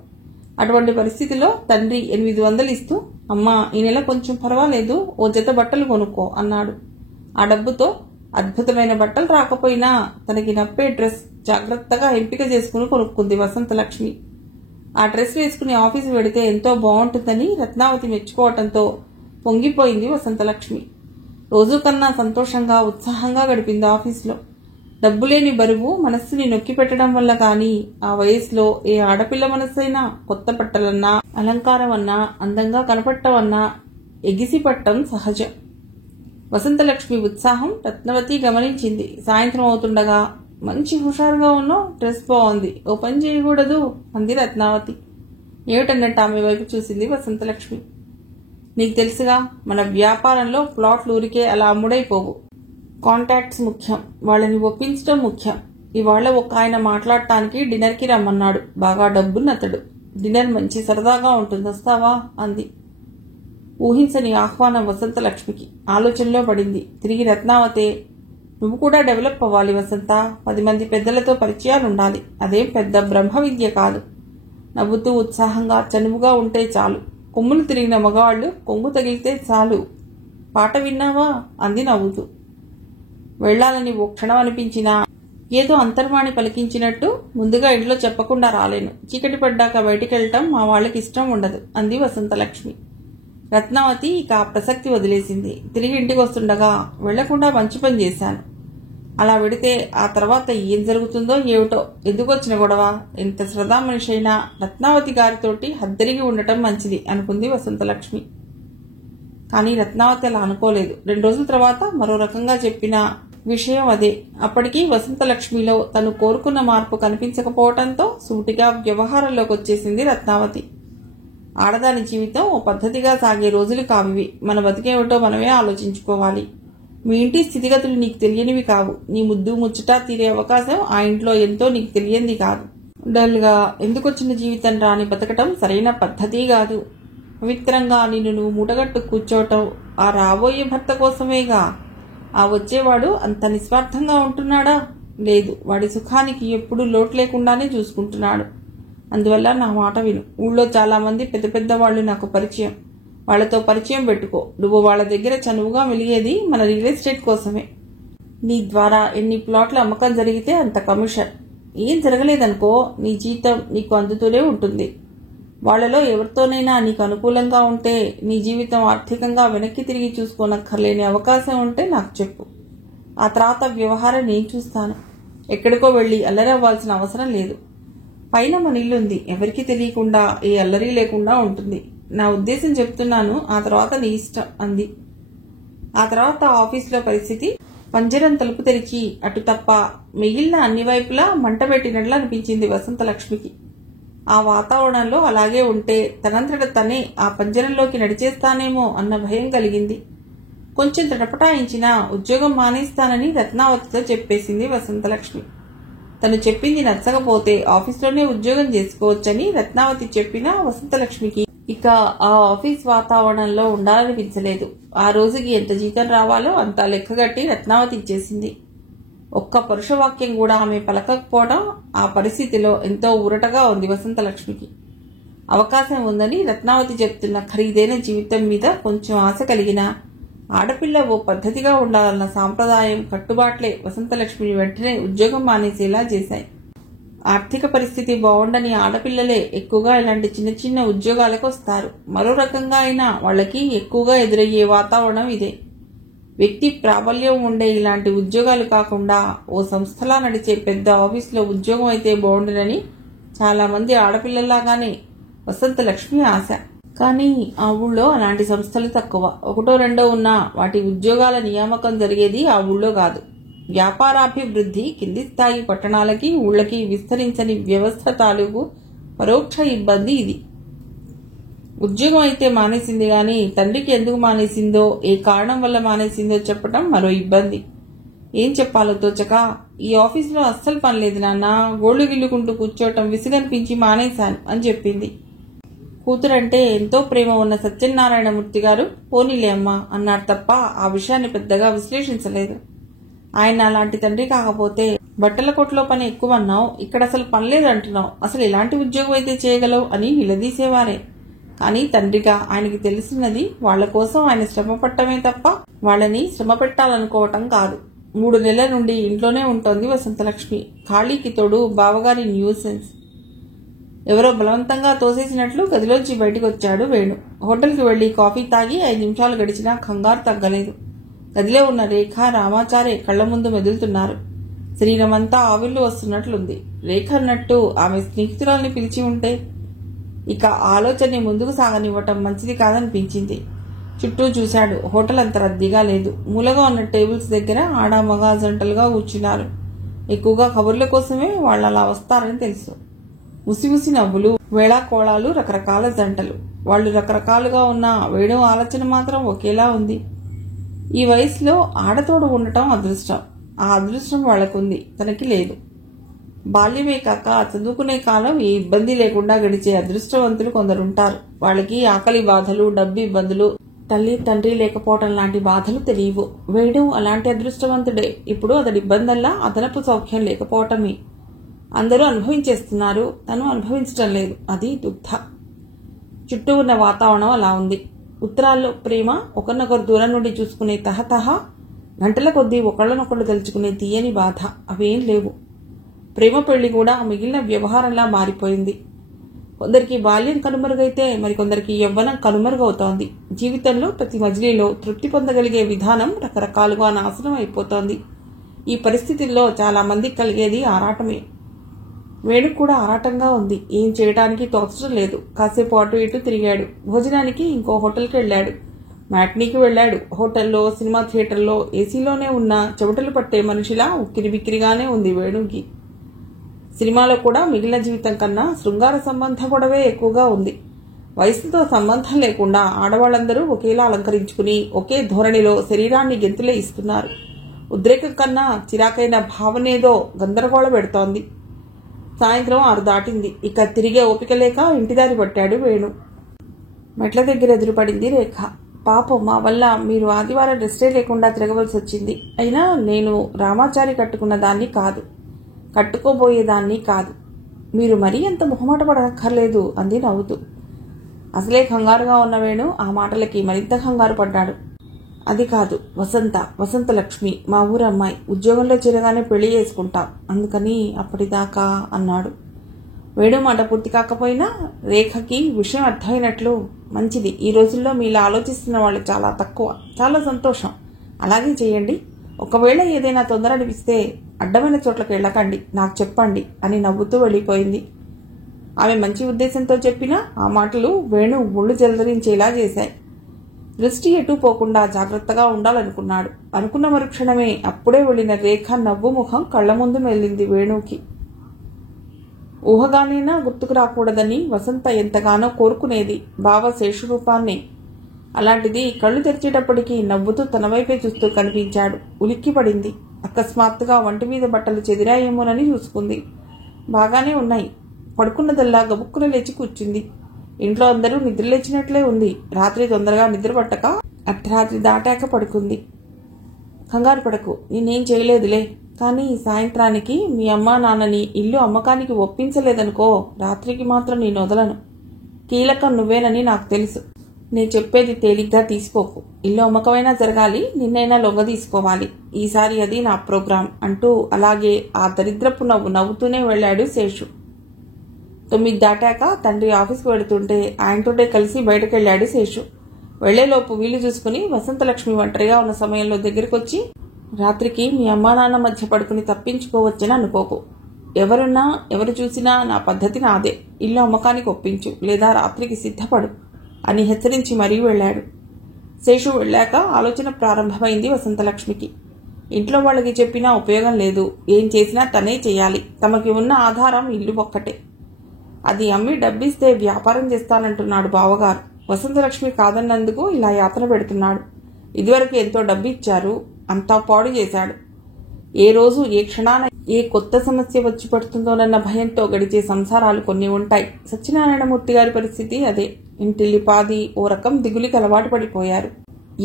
అటువంటి పరిస్థితిలో తండ్రి 800 ఇస్తూ, అమ్మా ఈ నెల కొంచెం పర్వాలేదు, ఓ జత బట్టలు కొనుక్కో అన్నాడు. ఆ డబ్బుతో అద్భుతమైన బట్టలు రాకపోయినా తనకి నప్పే డ్రెస్ జాగ్రత్తగా ఎంపిక చేసుకుని కొనుక్కుంది వసంతలక్ష్మి. ఆ డ్రెస్ వేసుకుని ఆఫీసు వెడితే ఎంతో బాగుంటుందని రత్నావతి మెచ్చుకోవటంతో పొంగిపోయింది వసంతలక్ష్మి. రోజు కన్నా సంతోషంగా, ఉత్సాహంగా గడిపింది ఆఫీసులో. డబ్బులేని బరువు మనస్సుని నొక్కి పెట్టడం వల్ల కానీ ఆ వయసులో ఏ ఆడపిల్ల మనస్సైనా కొత్త బట్టలన్నా, అలంకారం అన్నా, అందంగా కనపడటమన్నా ఎగిసిపట్టం సహజం. వసంతలక్ష్మి ఉత్సాహం రత్నవతి గమనించింది. సాయంత్రం అవుతుండగా, మంచి హుషారుగా ఉన్నో, డ్రెస్ బాగుంది, ఓ పని చేయకూడదు అంది రత్నావతి. ఏమిటన్నట్టు ఆమె వైపు చూసింది వసంతలక్ష్మి. నీకు తెలుసుగా, మన వ్యాపారంలో ప్లాట్లు ఊరికే అలా అమ్ముడైపోవు. కాంటాక్ట్స్ ముఖ్యం, వాళ్ళని ఒప్పించడం ముఖ్యం. ఇవాళ ఒక ఆయన మాట్లాడటానికి డిన్నర్కి రమ్మన్నాడు. బాగా డబ్బున్నతడు. డిన్నర్ మంచి సరదాగా ఉంటుంది, వస్తావా అంది. ఊహించని ఆహ్వానం వసంతలక్ష్మికి. ఆలోచనలో పడింది. తిరిగి రత్నావతే, నువ్వు కూడా డెవలప్ అవ్వాలి వసంత. 10 మంది పెద్దలతో పరిచయాలుండాలి. అదేం పెద్ద బ్రహ్మ విద్య కాదు. నవ్వుతూ ఉత్సాహంగా చనువుగా ఉంటే చాలు. కొమ్ములు తిరిగిన మగవాళ్లు కొంగు తగిలితే చాలు. పాట విన్నావా అంది నవ్వుతూ. వెళ్లాలని ఓ క్షణం అనిపించినా ఏదో అంతర్వాణి పలికించినట్టు, ముందుగా ఇంట్లో చెప్పకుండా రాలేను. చీకటి పడ్డాక బయటికెళ్ళటం మా వాళ్ళకి ఇష్టం ఉండదు అంది వసంతలక్ష్మి. రత్నావతి ఇక ఆ ప్రసక్తి వదిలేసింది. తిరిగి ఇంటికి వస్తుండగా, వెళ్లకుండా మంచి పని చేశాను. అలా వెడితే ఆ తర్వాత ఏం జరుగుతుందో ఏమిటో. ఎందుకొచ్చిన గొడవ? ఎంత శ్రద్ధా మనిషి అయినా రత్నావతి గారితోటి హద్దరిగి ఉండటం మంచిది అనుకుంది వసంతలక్ష్మి. కానీ రత్నావతి అలా అనుకోలేదు. 2 రోజుల తర్వాత మరో రకంగా చెప్పిన విషయం అదే. అప్పటికి వసంతలక్ష్మిలో తను కోరుకున్న మార్పు కనిపించకపోవటంతో సూటిగా వ్యవహారంలోకి వచ్చేసింది రత్నావతి. ఆడదాని జీవితం ఓ పద్ధతిగా సాగే రోజులు కావివి. మన బతికేమిటో మనమే ఆలోచించుకోవాలి. మీ ఇంటి స్థితిగతులు నీకు తెలియనివి కావు. నీ ముద్దు ముచ్చటా తీరే అవకాశం ఆ ఇంట్లో ఎంతో నీకు తెలియంది కాదు. డల్గా ఎందుకొచ్చిన జీవితం రాని బతకటం సరైన పద్ధతి కాదు. పవిత్రంగా నిన్ను నువ్వు మూటగట్టు కూర్చోవటం ఆ రాబోయే భర్త కోసమేగా. ఆ వచ్చేవాడు అంత నిస్వార్థంగా ఉంటున్నాడా? లేదు, వాడి సుఖానికి ఎప్పుడూ లోటు లేకుండానే చూసుకుంటున్నాడు. అందువల్ల నా మాట విను. ఊళ్ళో చాలా మంది పెద్ద పెద్ద వాళ్ళు నాకు పరిచయం. వాళ్లతో పరిచయం పెట్టుకో. నువ్వు వాళ్ళ దగ్గర చనువుగా వెలిగేది మన రియల్ ఎస్టేట్ కోసమే. నీ ద్వారా ఎన్ని ప్లాట్ల అమ్మకం జరిగితే అంత కమిషన్. ఏం జరగలేదనుకో, నీ జీతం నీకు అందుతూనే ఉంటుంది. వాళ్లలో ఎవరితోనైనా నీకు అనుకూలంగా ఉంటే, నీ జీవితం ఆర్థికంగా వెనక్కి తిరిగి చూసుకోనక్కర్లేని అవకాశం ఉంటే నాకు చెప్పు. ఆ తర్వాత వ్యవహారం నేను చూస్తాను. ఎక్కడికో వెళ్లి అల్లరవ్వాల్సిన అవసరం లేదు. పైన మన ఇల్లుంది, ఎవరికీ తెలియకుండా, ఏ అల్లరి లేకుండా ఉంటుంది. నా ఉద్దేశం చెప్తున్నాను, ఆ తర్వాత నీ ఇష్టం అంది. ఆ తర్వాత ఆఫీసులో పరిస్థితి పంజరం తలుపు తెరిచి అటు తప్ప మిగిలిన అన్ని వైపులా మంట పెట్టినట్లు అనిపించింది వసంతలక్ష్మికి. ఆ వాతావరణంలో అలాగే ఉంటే తనంతట తనే ఆ పంజరంలోకి నడిచేస్తానేమో అన్న భయం కలిగింది. కొంచెం తటపటాయించినా ఉద్యోగం మానేస్తానని రత్నావతితో చెప్పేసింది వసంతలక్ష్మి. తను చెప్పింది నచ్చకపోతే ఆఫీసులోనే ఉద్యోగం చేసుకోవచ్చని రత్నావతి చెప్పినా వసంతలక్ష్మికి ఇక ఆ ఆఫీస్ వాతావరణంలో ఉండాలనిపించలేదు. ఆ రోజుకి ఎంత జీతం రావాలో అంత లెక్కగట్టి రత్నావతి ఇచ్చేసింది. ఒక్క పరుషవాక్యం కూడా ఆమె పలకకపోవడం ఆ పరిస్థితిలో ఎంతో ఊరటగా ఉంది వసంతలక్ష్మికి. అవకాశం ఉందని రత్నావతి చెప్తున్న ఖరీదైన జీవితం మీద కొంచెం ఆశ కలిగినా, ఆడపిల్ల ఓ పద్ధతిగా ఉండాలన్న సాంప్రదాయం, కట్టుబాట్లే వసంతలక్ష్మిని వెంటనే ఉద్యోగం మానేసేలా చేశాయి. ఆర్థిక పరిస్థితి బాగుండని ఆడపిల్లలే ఎక్కువగా ఇలాంటి చిన్న చిన్న ఉద్యోగాలకు వస్తారు. మరో రకంగా అయినా వాళ్ళకి ఎక్కువగా ఎదురయ్యే వాతావరణం ఇదే. వ్యక్తి ప్రాబల్యం ఉండే ఇలాంటి ఉద్యోగాలు కాకుండా ఓ సంస్థలా నడిచే పెద్ద ఆఫీసులో ఉద్యోగం అయితే బాగుండునని చాలా మంది ఆడపిల్లలాగానే వసంతలక్ష్మి ఆశ. కానీ ఆ ఊళ్ళో అలాంటి సంస్థలు తక్కువ. 1-2 ఉన్నా వాటి ఉద్యోగాల నియామకం జరిగేది ఆ ఊళ్ళో కాదు. వ్యాపారాభివృద్ధి కింది స్థాయి పట్టణాలకి, ఊళ్ళకి విస్తరించని వ్యవస్థ తాలూకు పరోక్ష ఇబ్బంది ఇది. ఉద్యోగం అయితే మానేసింది గాని తండ్రికి ఎందుకు మానేసిందో, ఏ కారణం వల్ల మానేసిందో చెప్పడం మరో ఇబ్బంది. ఏం చెప్పాలో తోచక, ఈ ఆఫీసులో అస్సలు పనిలేదు నాన్న, గోళ్లు గిల్లుకుంటూ కూర్చోవటం విసుగనిపించి మానేశాను అని చెప్పింది. కూతురంటే ఎంతో ప్రేమ ఉన్న సత్యనారాయణమూర్తి గారు పోనీలే అమ్మా అన్నారు తప్ప ఆ విషయాన్ని పెద్దగా విశ్లేషించలేదు. ఆయన అలాంటి తండ్రి కాకపోతే బట్టల కొట్లో పని ఎక్కువ అన్నావు, ఇక్కడ అసలు పనిలేదు అంటున్నావు, అసలు ఎలాంటి ఉద్యోగం అయితే చేయగలవు అని నిలదీసేవారే. కానీ తండ్రిగా ఆయనకి తెలిసినది వాళ్ల కోసం ఆయన శ్రమ పట్టమే తప్ప వాళ్ళని శ్రమ పెట్టాలనుకోవటం కాదు. 3 నెలల నుండి ఇంట్లోనే ఉంటోంది వసంతలక్ష్మి. ఖాళీకి తోడు బావగారి న్యూసెన్స్. ఎవరో బలవంతంగా తోసేసినట్లు గదిలోంచి బయటకు వచ్చాడు వేణు. హోటల్కి వెళ్లి కాఫీ తాగి 5 నిమిషాలు గడిచినా కంగారు తగ్గలేదు. గదిలో ఉన్న రేఖ, రామాచారి కళ్ల ముందు మెదులుతున్నారు. శరీరమంతా ఆవిర్లు వస్తున్నట్లుంది. రేఖ అన్నట్టు ఆమె స్నేహితురాల్ని పిలిచి ఉంటే ఇక ఆలోచనని ముందుకు సాగనివ్వటం మంచిది కాదనిపించింది. చుట్టూ చూశాడు. హోటల్ అంత రద్దీగా లేదు. మూలగా ఉన్న టేబుల్స్ దగ్గర ఆడ మగ జంటలుగా కూర్చున్నారు. ఎక్కువగా కబుర్ల కోసమే వాళ్ళు అలా వస్తారని తెలుసు. ముసిముసి నవ్వులు, వేళాకోళాలు, రకరకాల జంటలు. వాళ్ళు రకరకాలుగా ఉన్న వేణు ఆలోచన మాత్రం ఒకేలా ఉంది. ఈ వయసులో ఆడతోడు ఉండటం అదృష్టం. ఆ అదృష్టం వాళ్లకుంది, తనకి లేదు. బాల్యమే కాక చదువుకునే కాలం ఏ ఇబ్బంది లేకుండా గడిచే అదృష్టవంతులు కొందరుంటారు. వాళ్ళకి ఆకలి బాధలు, డబ్బు ఇబ్బందులు, తల్లి తండ్రి లేకపోవటం లాంటి బాధలు తెలియవు. వేణు అలాంటి అదృష్టవంతుడే. ఇప్పుడు అతడి ఇబ్బందల్లా అదనపు సౌఖ్యం లేకపోవటమే. అందరూ అనుభవించేస్తున్నారు, తను అనుభవించటం లేదు. అది దుగ్ధ. చుట్టూ ఉన్న వాతావరణం అలా ఉంది. ఉత్తరాల్లో ప్రేమ, ఒకరినొకరు దూరం నుండి చూసుకునే తహతహ, గంటల కొద్దీ ఒకళ్ళనొకళ్ళు తలుచుకునే తీయని బాధ అవేం లేవు. ప్రేమ పెళ్లి కూడా మిగిలిన వ్యవహారంలా మారిపోయింది. కొందరికి బాల్యం కనుమరుగైతే మరికొందరికి యవ్వనం కనుమరుగవుతోంది. జీవితంలో ప్రతి మజిలీలో తృప్తి పొందగలిగే విధానం రకరకాలుగా నాశనం అయిపోతోంది. ఈ పరిస్థితుల్లో చాలా మందికి కలిగేది ఆరాటమే. వేణు కూడా ఆరాటంగా ఉంది. ఏం చేయడానికి తోచడం లేదు. కాసేపు అటు ఇటు తిరిగాడు. భోజనానికి ఇంకో హోటల్కి వెళ్లాడు. మ్యాట్నీకి వెళ్లాడు. హోటల్లో, సినిమా థియేటర్లో ఏసీలోనే ఉన్న చెమటలు పట్టే మనిషిలా ఉక్కిరిబిక్కిరిగానే ఉంది వేణుకి. సినిమాలో కూడా మిగిలిన జీవితం కన్నా శృంగార సంబంధ గొడవే ఎక్కువగా ఉంది. వయసుతో సంబంధం లేకుండా ఆడవాళ్లందరూ ఒకేలా అలంకరించుకుని ఒకే ధోరణిలో శరీరాన్ని గెంతులే ఇస్తున్నారు. ఉద్రేకం కన్నా చిరాకైన భావనేదో గందరగోళ పెడుతోంది. సాయంత్రం 6 దాటింది. ఇక తిరిగే ఓపిక లేక ఇంటిదారి పట్టాడు వేణు. మెట్ల దగ్గర ఎదురుపడింది రేఖ. పాపం, మా వల్ల మీరు ఆదివారం రెస్టే లేకుండా తిరగవలసి వచ్చింది. అయినా నేను రామాచారి కట్టుకున్న దాన్ని కాదు, కట్టుకోబోయేదాన్ని కాదు. మీరు మరీ అంత మొహమాట పడక్కర్లేదు అంది నవ్వుతూ. అసలే కంగారుగా ఉన్న వేణు ఆ మాటలకి మరింత కంగారు పడ్డాడు. అది కాదు, వసంతలక్ష్మి మా ఊరు అమ్మాయి. ఉద్యోగంలో చేరగానే పెళ్లి చేసుకుంటాం, అందుకని అప్పటిదాకా అన్నాడు. వేణు మాట పూర్తి కాకపోయినా రేఖకి విషయం అర్థమైనట్లు, మంచిది, ఈ రోజుల్లో మీలా ఆలోచిస్తున్న వాళ్ళు చాలా తక్కువ. చాలా సంతోషం, అలాగే చేయండి. ఒకవేళ ఏదైనా తొందర అనిపిస్తే అడ్డమైన చోట్లకు వెళ్ళకండి, నాకు చెప్పండి అని నవ్వుతూ వెళ్ళిపోయింది. ఆమె మంచి ఉద్దేశంతో చెప్పినా ఆ మాటలు వేణు ఒళ్ళు జలదరించేలా చేశాయి. దృష్టి ఎటూ పోకుండా జాగ్రత్తగా ఉండాలనుకున్నాడు. అనుకున్న మరుక్షణమే అప్పుడే వెళ్లిన రేఖ నవ్వు ముఖం కళ్ల ముందు మెల్లింది వేణుకి. ఊహగానైనా గుర్తుకు రాకూడదని వసంత ఎంతగానో కోరుకునేది బావ శేషు రూపాన్ని. అలాంటిది కళ్ళు తెరిచేటప్పటికీ నవ్వుతూ తన వైపే చూస్తూ కనిపించాడు. ఉలిక్కిపడింది. అకస్మాత్తుగా వంటి మీద బట్టలు చెదిరాయేమోనని చూసుకుంది. బాగానే ఉన్నాయి. పడుకున్నదల్లా గబుక్కున లేచి కూర్చుంది. ఇంట్లో అందరూ నిద్రలేచినట్లే ఉంది. రాత్రి తొందరగా నిద్ర పట్టక అర్ధరాత్రి దాటాక పడుకుంది. కంగారు పడకు, నేనేం చేయలేదులే. కానీ సాయంత్రానికి మీ అమ్మా నాన్నని ఇల్లు అమ్మకానికి ఒప్పించలేదనుకో, రాత్రికి మాత్రం నేను వదలను. కీలకం నువ్వేనని నాకు తెలుసు. నేను చెప్పేది తేలిగ్గా తీసుకోకు. ఇల్లు అమ్మకమైనా జరగాలి, నిన్నైనా లొంగ తీసుకోవాలి. ఈసారి అది నా ప్రోగ్రాం అంటూ అలాగే ఆ దరిద్రపు నవ్వుతూనే వెళ్లాడు శేషు. 9 దాటాక తండ్రి ఆఫీస్కి వెళుతుంటే ఆయనతోటే కలిసి బయటకెళ్లాడు శేషు. వెళ్లేలోపు వీలు చూసుకుని వసంతలక్ష్మి ఒంటరిగా ఉన్న సమయంలో దగ్గరికొచ్చి, రాత్రికి మీ అమ్మా నాన్న మధ్య పడుకుని తప్పించుకోవచ్చని అనుకోకు. ఎవరున్నా ఎవరు చూసినా నా పద్ధతి నాదే. ఇల్లు అమ్మకానికి ఒప్పించు, లేదా రాత్రికి సిద్ధపడు అని హెచ్చరించి మరీ వెళ్లాడు. శేషు వెళ్ళాక ఆలోచన ప్రారంభమైంది వసంతలక్ష్మికి. ఇంట్లో వాళ్ళకి చెప్పినా ఉపయోగం లేదు. ఏం చేసినా తనే చెయ్యాలి. తమకి ఉన్న ఆధారం ఇల్లు ఒక్కటే. అది అమ్మి డబ్బిస్తే వ్యాపారం చేస్తానంటున్నాడు బావగారు. వసంతలక్ష్మి కాదన్నందుకు ఇలా యాతన పెడుతున్నాడు. ఇదివరకు ఎంతో డబ్బు ఇచ్చారు, అంతా పాడు చేశాడు. ఏ రోజు ఏ క్షణాన ఏ కొత్త సమస్య వచ్చి పడుతుందోనన్న భయంతో గడిచే సంసారాలు కొన్ని ఉంటాయి. సత్యనారాయణమూర్తి గారి పరిస్థితి అదే. ఇంటిల్లిపాది ఓ రకం దిగులికి అలవాటు పడిపోయారు.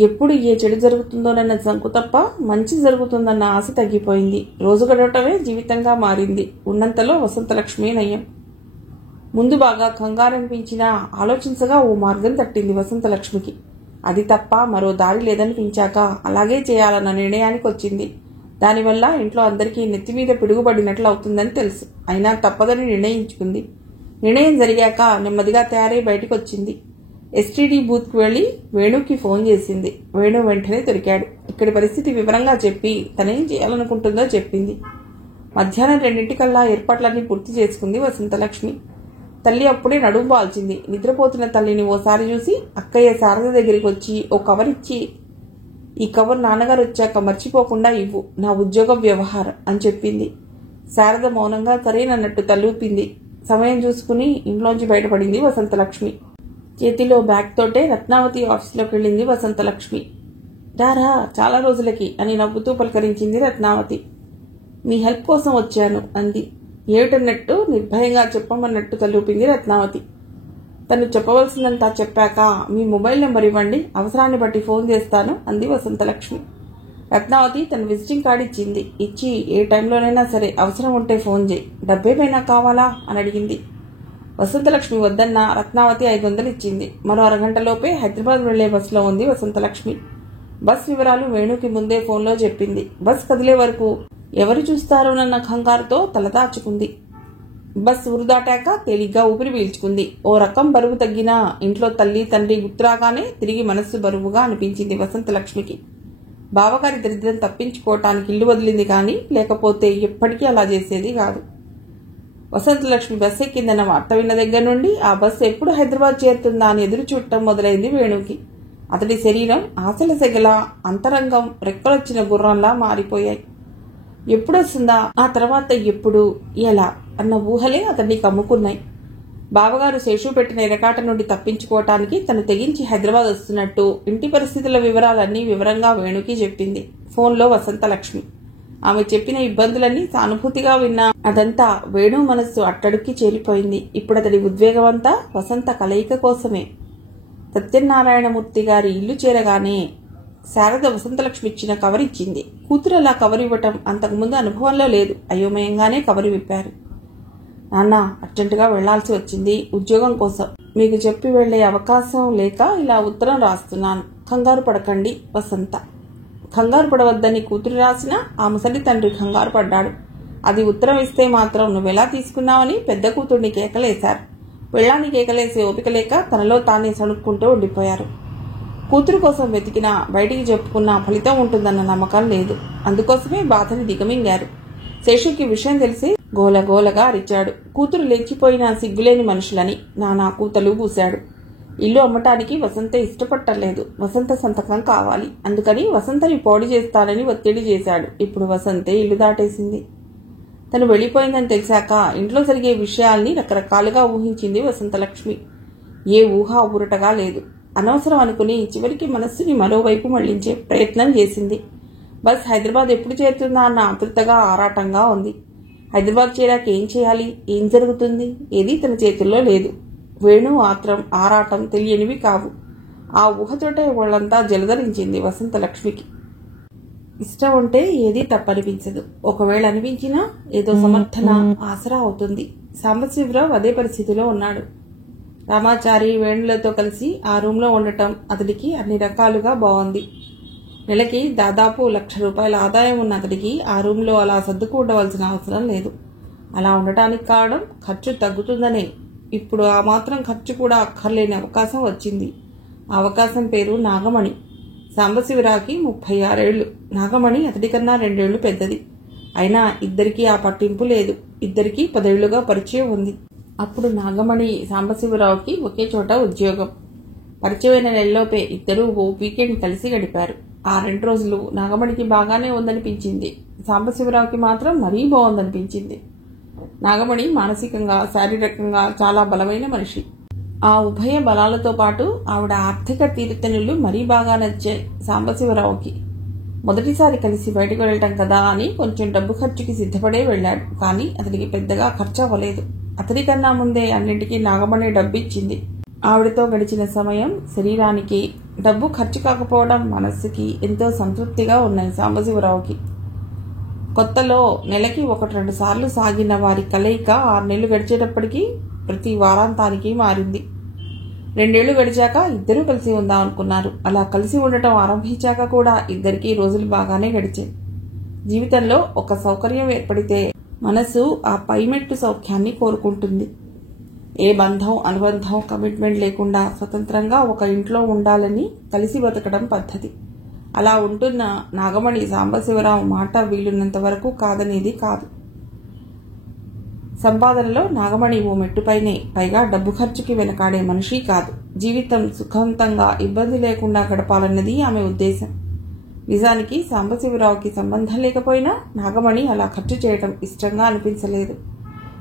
ఎప్పుడు ఏ చెడు జరుగుతుందోనన్న జంకు తప్ప మంచి జరుగుతుందన్న ఆశ తగ్గిపోయింది. రోజు గడవటమే జీవితంగా మారింది. ఉన్నంతలో వసంతలక్ష్మి నయం. ముందు బాగా కంగారనిపించినా ఆలోచించగా ఓ మార్గం తట్టింది వసంతలక్ష్మికి. అది తప్ప మరో దారి లేదనిపించాక అలాగే చేయాలన్న నిర్ణయానికి వచ్చింది. దానివల్ల ఇంట్లో అందరికీ నెత్తిమీద పిడుగుపడినట్లు అవుతుందని తెలుసు. అయినా తప్పదని నిర్ణయించుకుంది. నిర్ణయం జరిగాక నెమ్మదిగా తయారై బయటకు వచ్చింది. ఎస్టీడీ బూత్కు వెళ్లి వేణుకి ఫోన్ చేసింది. వేణు వెంటనే దొరికాడు. ఇక్కడి పరిస్థితి వివరంగా చెప్పి తనేం చేయాలనుకుంటుందో చెప్పింది. మధ్యాహ్నం 2 ఏర్పాట్లన్నీ పూర్తి చేసుకుంది వసంతలక్ష్మి. తల్లి అప్పుడే నడుము బాల్చింది. నిద్రపోతున్న తల్లిని ఓసారి చూసి అక్కయ్య శారద దగ్గరికి వచ్చి ఓ కవర్ ఇచ్చి, ఈ కవర్ నాన్నగారు వచ్చాక మర్చిపోకుండా ఇవ్వు, నా ఉద్యోగ వ్యవహారం అని చెప్పింది. శారద మౌనంగా సరేనన్నట్టు తలూపింది. సమయం చూసుకుని ఇంట్లోంచి బయటపడింది వసంతలక్ష్మి. చేతిలో బ్యాగ్ తోటే రత్నావతి ఆఫీసులోకి వెళ్ళింది వసంతలక్ష్మి. రారా చాలా రోజులకి అని నవ్వుతూ పలకరించింది రత్నావతి. మీ హెల్ప్ కోసం వచ్చాను అంది. ఏమిటన్నట్టు నిర్భయంగా చెప్పమన్నట్టు తలూపింది రత్నావతి. తను చెప్పవలసిందంతా చెప్పాక మీ మొబైల్ నెంబర్ ఇవ్వండి, అవసరాన్ని బట్టి ఫోన్ చేస్తాను అంది వసంతలక్ష్మి. రత్నావతి తన విజిటింగ్ కార్డు ఇచ్చింది. ఇచ్చి ఏ టైంలోనైనా సరే అవసరం ఉంటే ఫోన్ చేయి, డబ్బేమైనా కావాలా అని అడిగింది. వసంతలక్ష్మి వద్దన్న రత్నావతి 500 ఇచ్చింది. మరో అరగంటలోపే హైదరాబాద్ వెళ్లే బస్సులో ఉంది వసంతలక్ష్మి. బస్ వివరాలు వేణుకి ముందే ఫోన్లో చెప్పింది. బస్ కదిలే వరకు ఎవరు చూస్తారోనన్న కంగారుతో తలదాచుకుంది. బస్ ఊరు దాటాక తేలిగ్గా ఊపిరి పీల్చుకుంది. ఓ రకం బరువు తగ్గినా ఇంట్లో తల్లి తండ్రి గుర్తురాగానే తిరిగి మనస్సు బరువుగా అనిపించింది వసంతలక్ష్మికి. బావగారి దరిద్రం తప్పించుకోవటానికి ఇల్లు వదిలింది కానీ లేకపోతే ఎప్పటికీ అలా చేసేది కాదు. వసంతలక్ష్మి బస్ ఎక్కిందన్న వార్త విన్న దగ్గర నుండి ఆ బస్సు ఎప్పుడు హైదరాబాద్ చేరుతుందా అని ఎదురు చూడటం మొదలైంది వేణుకి. అతడి శరీరం ఆశల సెగల, అంతరంగం రెక్కలొచ్చిన గుర్రంలా మారిపోయాయి. ఎప్పుడొస్తుందా, ఆ తర్వాత ఎప్పుడు, ఎలా అన్న ఊహలే అతన్ని కమ్ముకున్నాయి. బావగారు శేషు పెట్టిన ఎరకాట నుండి తప్పించుకోవటానికి తను తెగించి హైదరాబాద్ వస్తున్నట్టు ఇంటి పరిస్థితుల వివరాలన్నీ వివరంగా వేణుకి చెప్పింది ఫోన్లో వసంతలక్ష్మి. ఆమె చెప్పిన ఇబ్బందులన్నీ సానుభూతిగా విన్నా అదంతా వేణు మనస్సు అట్టడుక్కి చేరిపోయింది. ఇప్పుడు అతడి ఉద్వేగమంతా వసంత కలయిక కోసమే. సత్యనారాయణమూర్తి గారి ఇల్లు చేరగానే శారద వసంతలక్ష్మి ఇచ్చిన కవర్ ఇచ్చింది. కూతురు అలా కవర్ ఇవ్వటం అంతకుముందు అనుభవంలో లేదు. అయోమయంగానే కవరు విప్పారు. నాన్న, అర్జెంటుగా వెళ్లాల్సి వచ్చింది ఉద్యోగం కోసం. మీకు చెప్పి వెళ్లే అవకాశం లేక ఇలా ఉత్తరం రాస్తున్నాను. కంగారు పడకండి వసంత. కంగారు పడవద్దని కూతురు రాసినా ఆ ముసలి తండ్రి కంగారు పడ్డాడు. అది ఉత్తరం ఇస్తే మాత్రం నువ్వెలా తీసుకున్నావని పెద్ద కూతుర్ని కేకలేశారు. పెళ్ళాన్ని కేకలేసే ఓపిక లేక తనలో తానే సణుక్కుంటూ ఉండిపోయారు. కూతురు కోసం వెతికినా బయటికి చెప్పుకున్నా ఫలితం ఉంటుందన్న నమ్మకం లేదు. అందుకోసమే బాధని దిగమింగారు. శేషుకి విషయం తెలిసి గోలగోలగా అరిచాడు. కూతురు లేచిపోయిన సిగ్గులేని మనుషులని నానా కూతలు పూశాడు. ఇల్లు అమ్మటానికి వసంత ఇష్టపట్టలేదు. వసంత సంతకం కావాలి. అందుకని వసంతని పోడి చేస్తానని ఒత్తిడి చేశాడు. ఇప్పుడు వసంతే ఇల్లు దాటేసింది. తను వెళ్లిపోయిందని తెలిసాక ఇంట్లో జరిగే విషయాల్ని రకరకాలుగా ఊహించింది వసంతలక్ష్మి. ఏ ఊహ ఊరటగా లేదు. అనవసరం అనుకుని చివరికి మనస్సుని మరోవైపు మళ్లించే ప్రయత్నం చేసింది. బస్ హైదరాబాద్ ఎప్పుడు చేరుతుందా అన్న ఆతృతగా ఆరాటంగా ఉంది. హైదరాబాద్ చేరాక ఏం చేయాలి, ఏం జరుగుతుంది, ఏదీ తన చేతుల్లో లేదు. వేణు ఆత్రం, ఆరాటం తెలియనివి కావు. ఆ ఊహతోటే వాళ్ళంతా జలధరించింది వసంతలక్ష్మికి. ఇష్టం ఉంటే ఏదీ తప్పనిపించదు. ఒకవేళ అనిపించినా ఏదో సమర్థన ఆసరా అవుతుంది. సాంబశివరావు అదే పరిస్థితిలో ఉన్నాడు. రామాచారి వేణులతో కలిసి ఆ రూంలో ఉండటం అతడికి అన్ని రకాలుగా బాగుంది. నెలకి దాదాపు ₹1,00,000 ఆదాయం ఉన్న అతడికి ఆ రూంలో అలా సర్దుకు ఉండవలసిన అవసరం లేదు. అలా ఉండటానికి కారణం ఖర్చు తగ్గుతుందనే. ఇప్పుడు ఆ మాత్రం ఖర్చు కూడా అక్కర్లేని అవకాశం వచ్చింది. ఆ అవకాశం పేరు నాగమణి. సాంబశివరావుకి 36 ఏళ్లు. నాగమణి అతడికన్నా 2 ఏళ్లు పెద్దది. అయినా ఇద్దరికీ ఆ పట్టింపు లేదు. ఇద్దరికీ 10 ఏళ్లుగా పరిచయం ఉంది. అప్పుడు నాగమణి సాంబశివరావుకి ఒకే చోట ఉద్యోగం. పరిచయమైన నెలలోపే ఇద్దరూ ఓ వీకెండ్ కలిసి గడిపారు. ఆ 2 రోజులు నాగమణికి బాగానే ఉందనిపించింది. సాంబశివరావుకి మాత్రం మరీ బాగుందనిపించింది. నాగమణి మానసికంగా, శారీరకంగా చాలా బలమైన మనిషి. ఆ ఉభయ బలాలతో పాటు ఆవిడ ఆర్థిక తీరుతెన్నులు మరీ బాగా నచ్చాయి సాంబశివరావుకి. మొదటిసారి కలిసి బయటకు వెళ్ళటం కదా అని కొంచెం డబ్బు ఖర్చుకి సిద్ధపడే వెళ్ళాడు. కానీ అతనికి పెద్దగా ఖర్చు అవ్వలేదు. అతనికన్నా ముందే అన్నింటికీ నాగమణి డబ్బు ఇచ్చింది. ఆవిడతో గడిచిన సమయం శరీరానికి, డబ్బు ఖర్చు కాకపోవడం మనస్సుకి ఎంతో సంతృప్తిగా ఉన్నాయి సాంబశివరావుకి. కొత్తలో నెలకి 1-2 సార్లు సాగిన వారి కలయిక 6 నెలలు గడిచేటప్పటికీ ప్రతి వారాంతానికి మారింది. 2 ఏళ్లు గడిచాక ఇద్దరూ కలిసి ఉందాం అనుకున్నారు. అలా కలిసి ఉండటం ఆరంభించాక కూడా ఇద్దరికీ రోజులు బాగానే గడిచాయి. జీవితంలో ఒక సౌకర్యం ఏర్పడితే మనసు ఆ పైమెట్టు సౌఖ్యాన్ని కోరుకుంటుంది. ఏ బంధం, అనుబంధం, కమిట్మెంట్ లేకుండా స్వతంత్రంగా ఒక ఇంట్లో ఉండాలని కలిసి బతకడం పద్ధతి. అలా ఉంటున్న నాగమణి సాంబశివరావు మాట వీలున్నంత వరకు కాదనేది కాదు. సంపాదనలో నాగమణి ఓ మెట్టుపైనే, పైగా డబ్బు ఖర్చుకి వెనకాడే మనిషి కాదు. జీవితం సుఖవంతంగా ఇబ్బంది లేకుండా గడపాలన్నది ఆమె ఉద్దేశం. నిజానికి సాంబశివరావుకి సంబంధం లేకపోయినా నాగమణి అలా ఖర్చు చేయటం ఇష్టంగా అనిపించలేదు.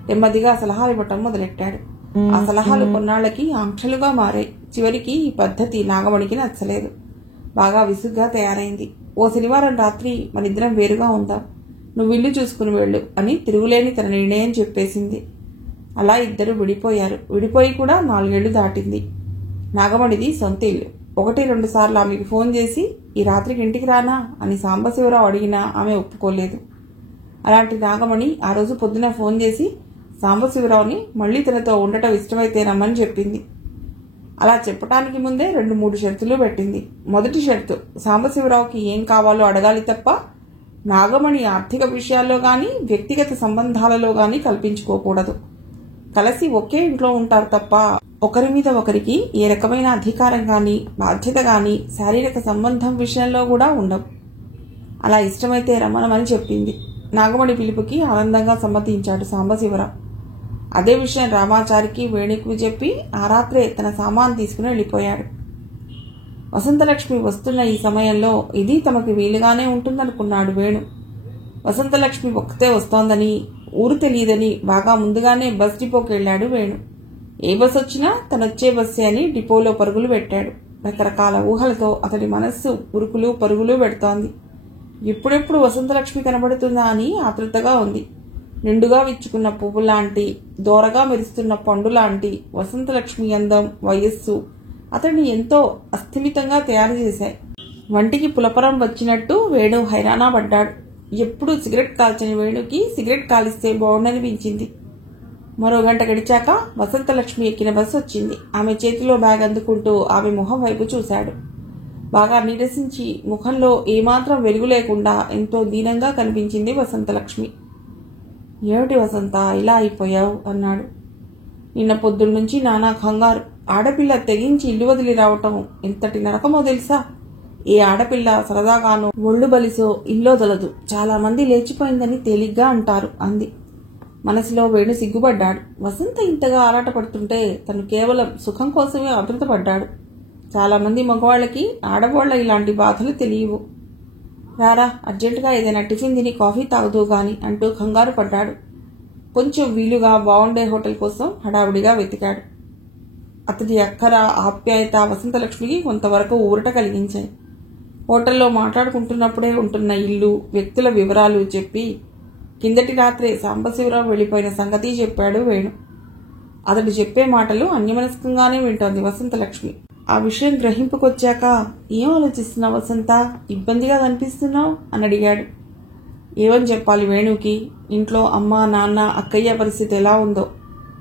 నెమ్మదిగా సలహాలు ఇవ్వటం మొదలెట్టాడు. ఆ సలహాలు కొన్నాళ్లకి ఆంక్షలుగా మారాయి. చివరికి ఈ పద్ధతి నాగమణికి నచ్చలేదు. బాగా విసుగ్గా తయారైంది. ఓ శనివారం రాత్రి మనిద్దరం వేరుగా ఉందాం, నువ్వు ఇల్లు చూసుకుని వెళ్ళు అని తిరుగులేని తన నిర్ణయం చెప్పేసింది. అలా ఇద్దరు విడిపోయారు. విడిపోయి కూడా 4 ఏళ్లు దాటింది. నాగమణిది సొంత ఇల్లు. 1-2 సార్లు ఆమెకు ఫోన్ చేసి ఈ రాత్రికి ఇంటికి రానా అని సాంబశివరావు అడిగినా ఆమె ఒప్పుకోలేదు. అలాంటి నాగమణి ఆ రోజు పొద్దున ఫోన్ చేసి సాంబశివరావుని మళ్లీ తనతో ఉండటం ఇష్టమైతే రమ్మని చెప్పింది. అలా చెప్పటానికి ముందే 2-3 షరతులు పెట్టింది. మొదటి షరతు, సాంబశివరావుకి ఏం కావాలో అడగాలి తప్ప నాగమణి ఆర్థిక విషయాల్లో గాని, వ్యక్తిగత సంబంధాలలో గాని కల్పించుకోకూడదు. కలిసి ఒకే ఇంట్లో ఉంటారు తప్ప ఒకరి మీద ఒకరికి ఏ రకమైన అధికారం గాని, బాధ్యత గాని, శారీరక సంబంధం విషయంలో కూడా ఉండవు. అలా ఇష్టమైతే రమ్మనమని చెప్పింది. నాగమణి పిలుపుకి ఆనందంగా సమ్మతించాడు సాంబశివరావు. అదే విషయం రామాచారికి, వేణుకు చెప్పి ఆ రాత్రే తన సామాను తీసుకుని వెళ్ళిపోయాడు. వసంతలక్ష్మి వస్తున్న ఈ సమయంలో ఇది తమకి వీలుగానే ఉంటుందనుకున్నాడు వేణు. వసంతలక్ష్మి ఒక్కతే వస్తోందని, ఊరు తెలియదని బాగా ముందుగానే బస్ డిపోకి వెళ్లాడు వేణు. ఏ బస్ వచ్చినా తనొచ్చే బస్సే అని డిపోలో పరుగులు పెట్టాడు. రకరకాల ఊహలతో అతడి మనస్సు ఉరుకులు పరుగులు పెడుతోంది. ఎప్పుడెప్పుడు వసంతలక్ష్మి కనబడుతుందా అని ఆతృతగా ఉంది. నిండుగా విచ్చుకున్న పువ్వులాంటి, దోరగా మెరుస్తున్న పండులాంటి వసంతలక్ష్మి అందం, వయస్సు అతడిని ఎంతో అస్థిమితంగా తయారు చేశాయి. వంటికి పులపరం వచ్చినట్టు వేణు హైరానా పడ్డాడు. ఎప్పుడూ సిగరెట్ కాల్చని వేణుకి సిగరెట్ కాలిస్తే బాగుండనిపించింది. మరో గంట గడిచాక వసంతలక్ష్మి ఎక్కిన బస్సు వచ్చింది. ఆమె చేతిలో బ్యాగ్ అందుకుంటూ ఆమె ముఖం వైపు చూశాడు. బాగా నీరసించి, ముఖంలో ఏమాత్రం వెలుగు లేకుండా ఎంతో దీనంగా కనిపించింది వసంతలక్ష్మి. ఏమిటి వసంత, ఇలా అయిపోయావు అన్నాడు. నిన్న పొద్దున్నుంచి నానా కంగారు. ఆడపిల్ల తెగించి ఇల్లు వదిలి రావటం ఎంతటి నరకమో తెలుసా? ఏ ఆడపిల్ల సరదాగానో ఒళ్ళు బలిసో ఇల్లొదలదు. చాలా మంది లేచిపోయిందని తేలిగ్గా అంటారు అంది. మనసులో వేణు సిగ్గుపడ్డాడు. వసంత ఇంతగా ఆరాటపడుతుంటే తను కేవలం సుఖం కోసమే ఆతృతపడ్డాడు. చాలా మంది మగవాళ్లకి ఆడవాళ్ల ఇలాంటి బాధలు తెలియవు. రారా, అర్జెంటుగా ఏదైనా టిఫిన్ తిని కాఫీ తాగుతూ గాని అంటూ కంగారు పడ్డాడు. కొంచెం వీలుగా బాగుండే హోటల్ కోసం హడావుడిగా వెతికాడు. అతడి అక్కర, ఆప్యాయత వసంతలక్ష్మికి కొంతవరకు ఊరట కలిగించాయి. హోటల్లో మాట్లాడుకుంటున్నప్పుడే ఉంటున్న ఇల్లు, వ్యక్తుల వివరాలు చెప్పి కిందటి రాత్రే సాంబశివరావు వెళ్లిపోయిన సంగతి చెప్పాడు వేణు. అతడు చెప్పే మాటలు అన్యమనస్కంగానే వింటోంది వసంతలక్ష్మి. ఆ విషయం గ్రహింపుకొచ్చాక, ఏం ఆలోచిస్తున్నావు వసంత, ఇబ్బందిగా కనిపిస్తున్నావు అని అడిగాడు. ఏమని చెప్పాలి వేణుకి? ఇంట్లో అమ్మ, నాన్న, అక్కయ్య పరిస్థితి ఎలా ఉందో.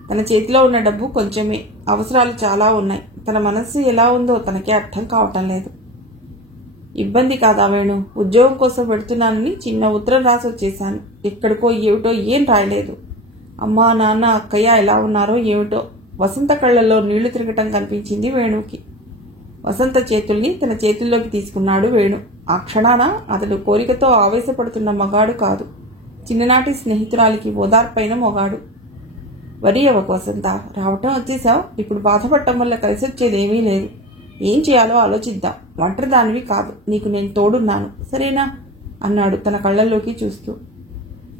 తన చేతిలో ఉన్న డబ్బు కొంచెమే, అవసరాలు చాలా ఉన్నాయి. తన మనస్సు ఎలా ఉందో తనకే అర్థం కావటం లేదు. ఇబ్బంది కాదా వేణు? ఉద్యోగం కోసం పెడుతున్నానని చిన్న ఉత్తరం రాసి వచ్చేశాను. ఎక్కడికో ఏమిటో ఏం రాయలేదు. అమ్మా, నాన్న, అక్కయ్య ఎలా ఉన్నారో ఏమిటో. వసంత కళ్లలో నీళ్లు తిరగటం కనిపించింది వేణుకి. వసంత చేతుల్ని తన చేతుల్లోకి తీసుకున్నాడు వేణు. ఆ క్షణాన అతడు కోరికతో ఆవేశపడుతున్న మగాడు కాదు, చిన్ననాటి స్నేహితురాలికి ఓదార్పైన మొగాడు. వరి అవ్వకు వసంత, రావటం వచ్చేసావు. ఇప్పుడు బాధపడటం వల్ల కలిసి వచ్చేదేమీ లేదు. ఏం చేయాలో ఆలోచిద్దాం. ఒంటరి దానివి కాదు, నీకు నేను తోడున్నాను, సరేనా అన్నాడు తన కళ్లల్లోకి చూస్తూ.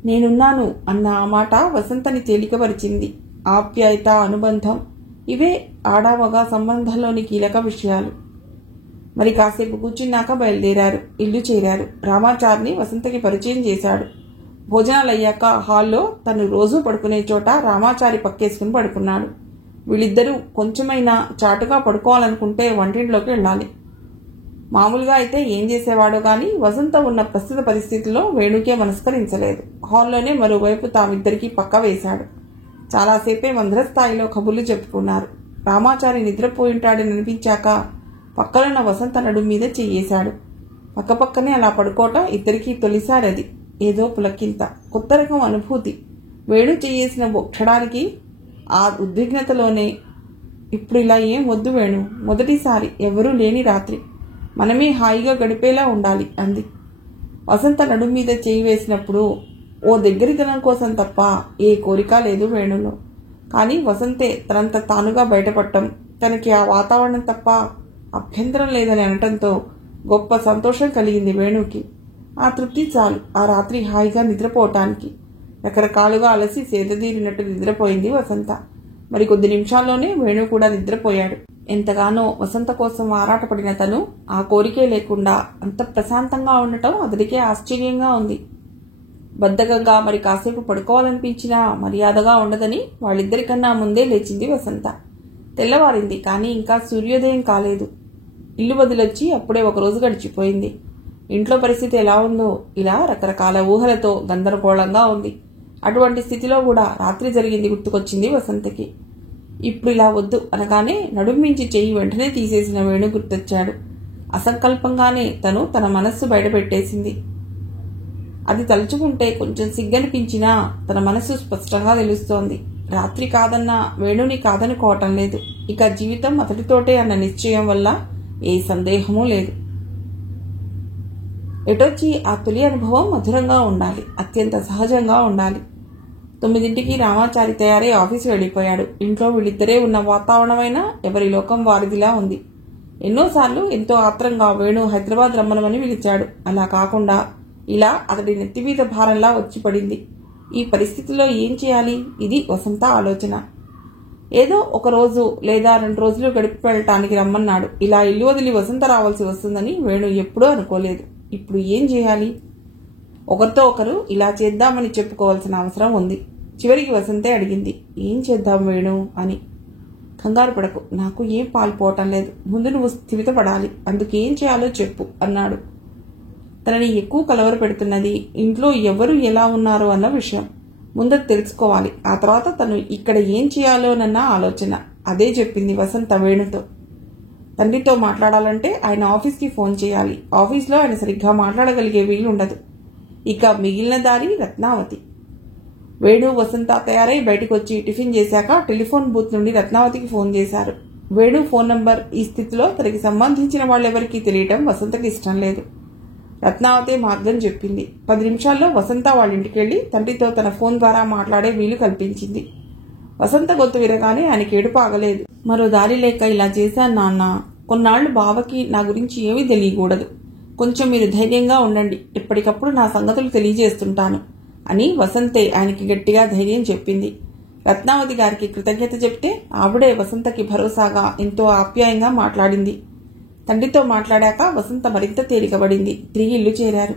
నేనున్నాను అన్న ఆ మాట వసంతని తేలికపరిచింది. ఆప్యాయత, అనుబంధం ఇవే ఆడామగా సంబంధంలోని కీలక విషయాలు. మరి కాసేపు కూర్చున్నాక బయలుదేరారు. ఇల్లు చేరారు. రామాచారిని వసంతకి పరిచయం చేశాడు. భోజనాలయ్యాక హాల్లో తను రోజూ పడుకునే చోట రామాచారి పక్కేసుకుని పడుకున్నాడు. వీళ్ళిద్దరూ కొంచెమైనా చాటుగా పడుకోవాలనుకుంటే వంటింట్లోకి వెళ్ళాలి. మామూలుగా అయితే ఏం చేసేవాడో గాని వసంత ఉన్న ప్రస్తుత పరిస్థితిలో వేణుకే మనస్కరించలేదు. హాల్లోనే మరోవైపు తామిద్దరికీ పక్క వేశాడు. చాలాసేపే మంద్రస్థాయిలో కబుర్లు చెప్పుకున్నారు. రామాచారి నిద్రపోయింటాడని అనిపించాక పక్కనున్న వసంత నడుం మీద చెయ్యేశాడు. పక్కపక్కనే అలా పడుకోవటం ఇద్దరికీ తొలిసారది. ఏదో పులకింత, కొత్త రకం అనుభూతి. వేణు చెయ్యేసిన క్షణానికి ఆ ఉద్విగ్నతలోనే ఇప్పుడు ఇలా ఏం వద్దు వేణు, మొదటిసారి ఎవరూ లేని రాత్రి, మనమే హాయిగా గడిపేలా ఉండాలి అంది. వసంత నడుం మీద చేయి వేసినప్పుడు ఓ దగ్గరితనం కోసం తప్ప ఏ కోరిక లేదు వేణులో. కానీ వసంతే తనంత తానుగా బయటపడటం, తనకి ఆ వాతావరణం తప్ప అభ్యంతరం లేదని అనటంతో గొప్ప సంతోషం కలిగింది వేణుకి. ఆ తృప్తి చాలు ఆ రాత్రి హాయిగా నిద్రపోవటానికి. రకరకాలుగా అలసి సేదదీరినట్టు నిద్రపోయింది వసంత. మరికొద్ది నిమిషాల్లోనే వేణు కూడా నిద్రపోయాడు. ఎంతగానో వసంత కోసం ఆరాటపడిన తను ఆ కోరికే లేకుండా అంత ప్రశాంతంగా ఉండటం అతడికే ఆశ్చర్యంగా ఉంది. బద్ధకంగా మరి కాసేపు పడుకోవాలనిపించినా మర్యాదగా ఉండదని వాళ్ళిద్దరికన్నా ముందే లేచింది వసంత. తెల్లవారింది, కానీ ఇంకా సూర్యోదయం కాలేదు. ఇల్లు వదిలొచ్చి అప్పుడే ఒకరోజు గడిచిపోయింది. ఇంట్లో పరిస్థితి ఎలా ఉందో ఇలా రకరకాల ఊహలతో గందరగోళంగా ఉంది. అటువంటి స్థితిలో కూడా రాత్రి జరిగింది గుర్తుకొచ్చింది వసంతకి. ఇప్పుడు ఇలా వద్దు అనగానే నడుమించి చెయ్యి వెంటనే తీసేసిన వేణు గుర్తొచ్చాడు. అసంకల్పంగానే తను తన మనస్సు బయటపెట్టేసింది. అది తలుచుకుంటే కొంచెం సిగ్గనిపించినా తన మనస్సు స్పష్టంగా తెలుస్తోంది. రాత్రి కాదన్నా వేణుని కాదనుకోవటం లేదు. ఇక జీవితం అతడితోటే అన్న నిశ్చయం వల్ల ఏ సందేహమూ లేదు. ఎటొచ్చి ఆ తొలి అనుభవం మధురంగా ఉండాలి, అత్యంత సహజంగా ఉండాలి. 9ంటికి రామాచారి తయారై ఆఫీసు వెళ్ళిపోయాడు. ఇంట్లో వీళ్ళిద్దరే ఉన్న వాతావరణమైనా ఎవరి లోకం వారిదిలా ఉంది. ఎన్నోసార్లు ఎంతో ఆత్రంగా వేణు హైదరాబాద్ రమ్మనమని పిలిచాడు. అలా కాకుండా ఇలా అతడి నెత్తిమీద భారంలా వచ్చి పడింది. ఈ పరిస్థితిలో ఏం చేయాలి? ఇది వసంత ఆలోచన. ఏదో ఒక రోజు లేదా 2 రోజులు గడిపి వెళ్ళటానికి రమ్మన్నాడు. ఇలా ఇల్లు వదిలి వసంత రావాల్సి వస్తుందని వేణు ఎప్పుడూ అనుకోలేదు. ఇప్పుడు ఏం చేయాలి? ఒకరితో ఒకరు ఇలా చేద్దామని చెప్పుకోవాల్సిన అవసరం ఉంది. చివరికి వసంతే అడిగింది, ఏం చేద్దాం వేణు అని. కంగారు పడకు, నాకు ఏం పాల్పోవటం లేదు. ముందు నువ్వు స్థిమితపడాలి. అందుకేం చేయాలో చెప్పు అన్నాడు. తనని ఎక్కువ కలవర పెడుతున్నది ఇంట్లో ఎవరు ఎలా ఉన్నారో అన్న విషయం. ముందు తెలుసుకోవాలి. ఆ తర్వాత తను ఇక్కడ ఏం చేయాలోనన్న ఆలోచన. అదే చెప్పింది వసంత వేణుతో. తండ్రితో మాట్లాడాలంటే ఆయన ఆఫీస్కి ఫోన్ చేయాలి. ఆఫీస్లో ఆయన సరిగ్గా మాట్లాడగలిగే వీలు ఉండదు. ఇక మిగిలిన దారి రత్నావతి. వేణు వసంత తయారై బయటకు వచ్చి టిఫిన్ చేశాక టెలిఫోన్ బూత్ నుండి రత్నావతికి ఫోన్ చేశారు. వేణు ఫోన్ నంబర్ ఈ స్థితిలో తనకి సంబంధించిన వాళ్ళెవరికీ తెలియటం వసంతకి ఇష్టం లేదు. రత్నావతి మార్గం చెప్పింది. 10 నిమిషాల్లో వసంత వాళ్ళ ఇంటికెళ్లి తండ్రితో తన ఫోన్ ద్వారా మాట్లాడే వీలు కల్పించింది. వసంత గొంతు విరగానే ఆయనకి ఏడుపు ఆగలేదు. మరో దారి లేక ఇలా చేశాను నాన్న. కొన్నాళ్లు బావకి నా గురించి ఏమీ తెలియకూడదు. కొంచెం మీరు ధైర్యంగా ఉండండి. ఎప్పటికప్పుడు నా సంగతులు తెలియజేస్తుంటాను అని వసంతే ఆయనకి గట్టిగా ధైర్యం చెప్పింది. రత్నావతి గారికి కృతజ్ఞత చెప్తే ఆవిడే వసంతకి భరోసాగా ఎంతో ఆప్యాయంగా మాట్లాడింది. తండ్రితో మాట్లాడాక వసంత మరింత తేలికబడింది. తిరిగి ఇల్లు చేరారు.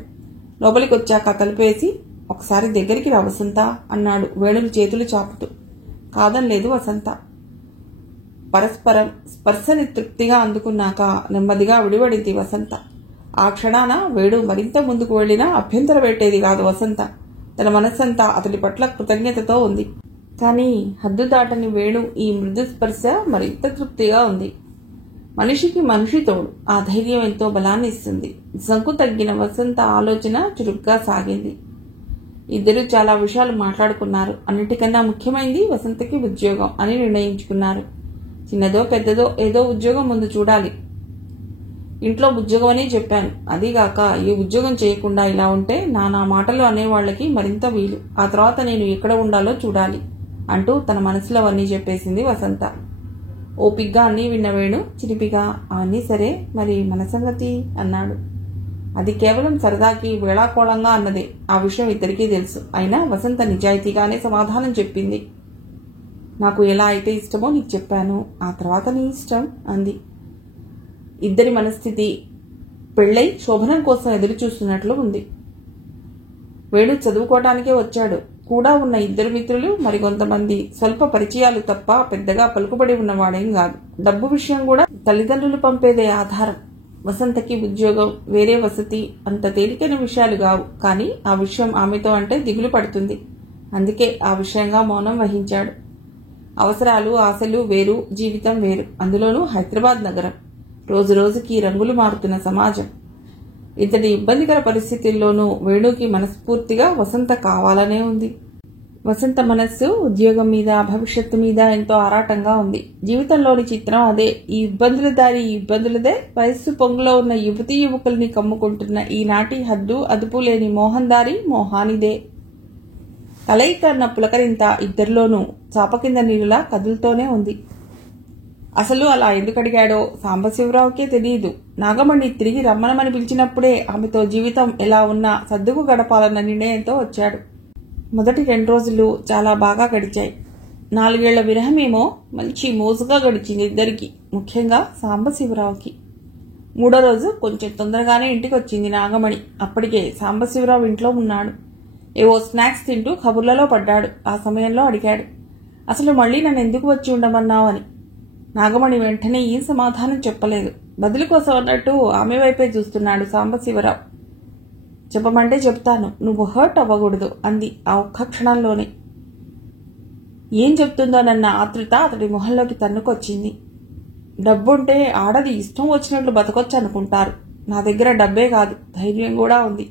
లోపలికి వచ్చాక తలుపేసి, ఒకసారి దగ్గరికి రా వసంత అన్నాడు వేణుని చేతులు చాపుతూ. కాదనలేదు వసంత. పరస్పరం స్పర్శని తృప్తిగా అందుకున్నాక నెమ్మదిగా విడివడింది వసంత. ఆ క్షణాన వేణు మరింత ముందుకు వెళ్లినా అభ్యంతర పెట్టేది కాదు వసంత. తన మనస్సంతా అతడి పట్ల కృతజ్ఞతతో ఉంది. కానీ హద్దు దాటని వేణు ఈ మృదు స్పర్శ మరింత తృప్తిగా ఉంది. మనిషికి మనిషి తోడు. ఆ ధైర్యం ఎంతో బలాన్ని ఇస్తుంది. జంకు తగ్గిన వసంత ఆలోచన చురుగ్గా సాగింది. ఇద్దరు చాలా విషయాలు మాట్లాడుకున్నారు. అన్నిటికన్నా ముఖ్యమైనది వసంతకి ఉద్యోగం అని నిర్ణయించుకున్నారు. చిన్నదో పెద్దదో ఏదో ఉద్యోగం ముందు చూడాలి. ఇంట్లో ఉద్యోగం అనే చెప్పాను. అదీగాక ఈ ఉద్యోగం చేయకుండా ఇలా ఉంటే నానా మాటలు అనేవాళ్లకి మరింత వీలు. ఆ తర్వాత నేను ఎక్కడ ఉండాలో చూడాలి అంటూ తన మనసులో అవన్నీ చెప్పేసింది వసంత. ఓపిగ్గా అన్నీ విన్న వేణు చిలిపిగా, అవన్నీ సరే, మరి మన సంగతి అన్నాడు. అది కేవలం సరదాకి వేళాకోళంగా అన్నదే. ఆ విషయం ఇద్దరికీ తెలుసు. అయినా వసంత నిజాయితీగానే సమాధానం చెప్పింది. నాకు ఎలా అయితే ఇష్టమో నీకు చెప్పాను. ఆ తర్వాత నీ ఇష్టం అంది. ఇద్దరి మనస్థితి పెళ్ళై శోభనం కోసం ఎదురు చూస్తున్నట్లు ఉంది. వేణు చదువుకోవటానికే వచ్చాడు. కూడా ఉన్న ఇద్దరు మిత్రులు మరికొంతమంది స్వల్ప పరిచయాలు తప్ప పెద్దగా పలుకుబడి ఉన్నవాడేం కాదు. డబ్బు విషయం కూడా తల్లిదండ్రులు పంపేదే ఆధారం. వసంతకి ఉద్యోగం, వేరే వసతి అంత తేలికైన విషయాలు కావు. కానీ ఆ విషయం ఆమెతో అంటే దిగులు పడుతుంది. అందుకే ఆ విషయంగా మౌనం వహించాడు. అవసరాలు, ఆశలు వేరు, జీవితం వేరు. అందులోనూ హైదరాబాద్ నగరం, రోజు రోజుకి రంగులు మారుతున్న సమాజం. ఇంతటి ఇబ్బందికర పరిస్థితుల్లోనూ వేణుకి మనస్ఫూర్తిగా వసంత కావాలనే ఉంది. వసంత మనస్సు ఉద్యోగం మీద, భవిష్యత్తు మీద ఎంతో ఆరాటంగా ఉంది. జీవితంలోని చిత్రం అదే. ఈ ఇబ్బందుల దారి ఇబ్బందులదే. వయస్సు పొంగులో ఉన్న యువతీ యువకుల్ని కమ్ముకుంటున్న ఈనాటి హద్దు అదుపు లేని మోహన్ దారి మోహానిదే. కలయిక అన్న పులకరింత ఇద్దరిలోనూ చాప కింద నీరులా కదులుతోనే ఉంది. అసలు అలా ఎందుకు అడిగాడో సాంబశివరావుకే తెలియదు. నాగమణి తిరిగి రమ్మనమని పిలిచినప్పుడే ఆమెతో జీవితం ఎలా ఉన్నా సర్దుకు గడపాలన్న నిర్ణయంతో వచ్చాడు. మొదటి 2 రోజులు చాలా బాగా గడిచాయి. 4 ఏళ్ల విరహమేమో మంచి మోజుగా గడిచింది ఇద్దరికి, ముఖ్యంగా సాంబశివరావుకి. 3వ రోజు కొంచెం తొందరగానే ఇంటికి వచ్చింది నాగమణి. అప్పటికే సాంబశివరావు ఇంట్లో ఉన్నాడు. ఏవో స్నాక్స్ తింటూ కబుర్లలో పడ్డాడు. ఆ సమయంలో అడిగాడు, అసలు మళ్ళీ నన్ను ఎందుకు వచ్చి ఉండమన్నావని. నాగమణి వెంటనే ఏం సమాధానం చెప్పలేదు. బదులు కోసం అన్నట్టు ఆమె వైపే చూస్తున్నాడు సాంబశివరావు. చెప్పమంటే చెప్తాను, నువ్వు హర్ట్ అవ్వకూడదు అంది ఆ ఒక్క క్షణంలోనే. ఏం చెప్తుందోనన్న ఆతృత అతడి మొహంలోకి తన్నుకొచ్చింది. డబ్బుంటే ఆడది ఇష్టం వచ్చినట్లు బతకొచ్చు అనుకుంటారు. నా దగ్గర డబ్బే కాదు, ధైర్యం కూడా ఉంది.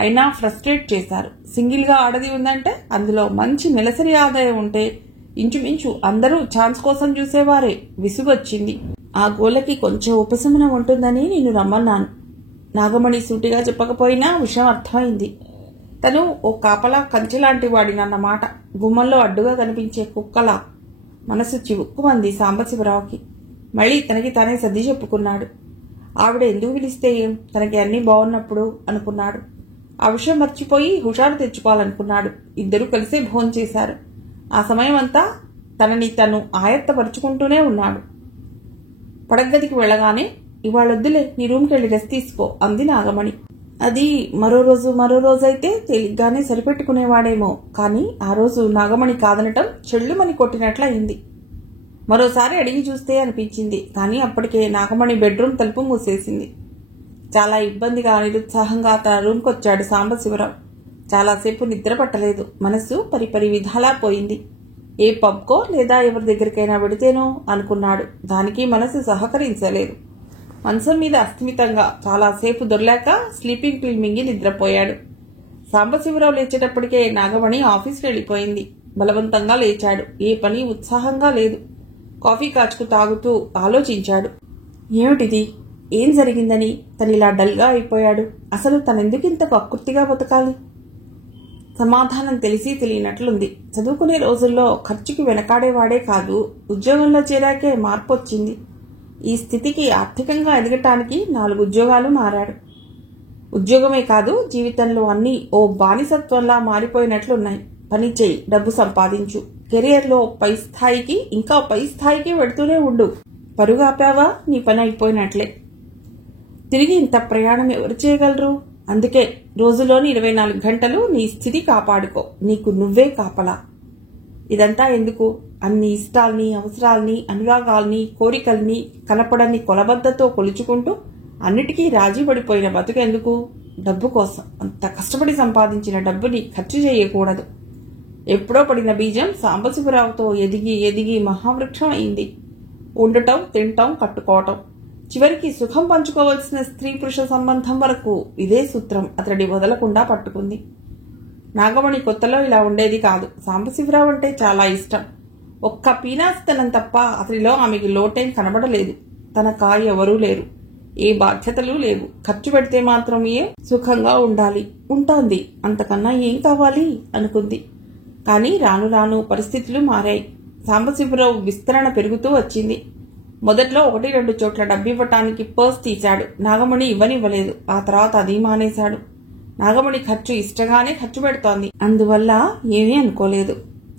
అయినా ఫ్రస్ట్రేట్ చేశారు. సింగిల్గా ఆడది ఉందంటే అందులో మంచి నెలసరి ఆదాయం ఉంటే ఇంచుమించు అందరూ ఛాన్స్ కోసం చూసేవారే. విసుగొచ్చింది. ఆ గోలకి కొంచెం ఉపశమనం ఉంటుందని నేను రమ్మన్నాను. నాగమణి సూటిగా చెప్పకపోయినా విషయం అర్థమైంది. తను ఓ కాపలా కంచెలాంటి వాడినన్నమాట. గుమ్మంలో అడ్డుగా కనిపించే కుక్కలా. మనసు చివుక్కుమంది సాంబశివరావుకి. మళ్ళీ తనకి తానే సర్ది చెప్పుకున్నాడు. ఆవిడ ఎందుకు పిలిస్తే ఏం, తనకి అన్నీ బాగున్నప్పుడు అనుకున్నాడు. ఆ విషయం మర్చిపోయి హుషారు తెచ్చుకోవాలనుకున్నాడు. ఇద్దరూ కలిసే భోంచేశారు. ఆ సమయం అంతా తనని తను ఆయత్తపరుచుకుంటూనే ఉన్నాడు. పడగదికి వెళ్లగానే, ఇవాళొద్దులే, నీ రూమ్కి వెళ్ళి రెస్ట్ తీసుకో అంది నాగమణి. అది మరో రోజు అయితే తేలిగ్గానే సరిపెట్టుకునేవాడేమో. కానీ ఆ రోజు నాగమణి కాదనటం చెళ్ళుమని కొట్టినట్లయింది. మరోసారి అడిగి చూస్తే అనిపించింది. కానీ అప్పటికే నాగమణి బెడ్రూమ్ తలుపు మూసేసింది. చాలా ఇబ్బందిగా, నిరుత్సాహంగా తన రూమ్కొచ్చాడు సాంబశివరావు. చాలాసేపు నిద్ర పట్టలేదు. మనసు పరిపరి విధాలా పోయింది. ఏ పబ్కో లేదా ఎవరి దగ్గరికైనా వెడితేనో అనుకున్నాడు. దానికి మనసు సహకరించలేదు. మంచం మీద అస్థిమితంగా చాలాసేపు దొర్లాక స్లీపింగ్ పిల్ మింగి నిద్రపోయాడు. సాంబశివరావు లేచేటప్పటికే నాగమణి ఆఫీస్కి వెళ్ళిపోయింది. బలవంతంగా లేచాడు. ఏ పని ఉత్సాహంగా లేదు. కాఫీ కాచుకు తాగుతూ ఆలోచించాడు. ఏమిటిది, ఏం జరిగిందని తనిలా డల్గా అయిపోయాడు. అసలు తనెందుకింత కక్కుర్తిగా బతకాలి? సమాధానం తెలిసి తెలియనట్లుంది. చదువుకునే రోజుల్లో ఖర్చుకి వెనకాడేవాడే కాదు, ఉద్యోగంలో చేరాకే మార్పు వచ్చింది. ఈ స్థితికి ఆర్థికంగా ఎదగటానికి 4 ఉద్యోగాలు మారాడు. ఉద్యోగమే కాదు, జీవితంలో అన్నీ ఓ బానిసత్వంలా మారిపోయినట్లున్నాయి. పని చేయి, డబ్బు సంపాదించు, కెరియర్లో పై స్థాయికి ఇంకా పై స్థాయికి వెడుతూనే ఉండు. పరుగాపావా నీ పని అయిపోయినట్లే. తిరిగి ఇంత ప్రయాణం ఎవరు చేయగలరు? అందుకే రోజులోని 24 గంటలు నీ స్థితి కాపాడుకో. నీకు నువ్వే కాపలా. ఇదంతా ఎందుకు? అన్ని ఇష్టాల్ని, అవసరాల్ని, అనురాగాల్ని, కోరికల్ని కనపడని కొలబద్దతో కొలుచుకుంటూ అన్నిటికీ రాజీ పడిపోయిన బతుకెందుకు? డబ్బు కోసం. అంత కష్టపడి సంపాదించిన డబ్బుని ఖర్చు చేయకూడదు. ఎప్పుడో పడిన బీజం సాంబశివరావుతో ఎదిగి ఎదిగి మహావృక్షం అయింది. ఉండటం, తినటం, కట్టుకోవటం, చివరికి సుఖం పంచుకోవలసిన స్త్రీ పురుష సంబంధం వరకు ఇదే సూత్రం అతడి వదలకుండా పట్టుకుంది. నాగమణి కొత్తలో ఇలా ఉండేది కాదు. సాంబశివరావు అంటే చాలా ఇష్టం. ఒక్క పీనాస్తనం తప్ప అతడిలో ఆమెకి లోటేం కనబడలేదు. తనకా ఎవరూ లేరు, ఏ బాధ్యతలు లేవు. ఖర్చు పెడితే మాత్రం సుఖంగా ఉండాలి. ఉంటోంది, అంతకన్నా ఏం కావాలి అనుకుంది. కానీ రాను రాను పరిస్థితులు మారాయి. సాంబశివరావు విస్తరణ పెరుగుతూ వచ్చింది. మొదట్లో 1-2 చోట్ల డబ్బివ్వటానికి పర్స్ తీశాడు. నాగమణి ఇవ్వనివ్వలేదు. ఆ తర్వాత అది మానేశాడు. నాగమణి ఖర్చు ఇష్టంగానే ఖర్చు పెడుతోంది. అందువల్ల ఏమీ అనుకోలేదు.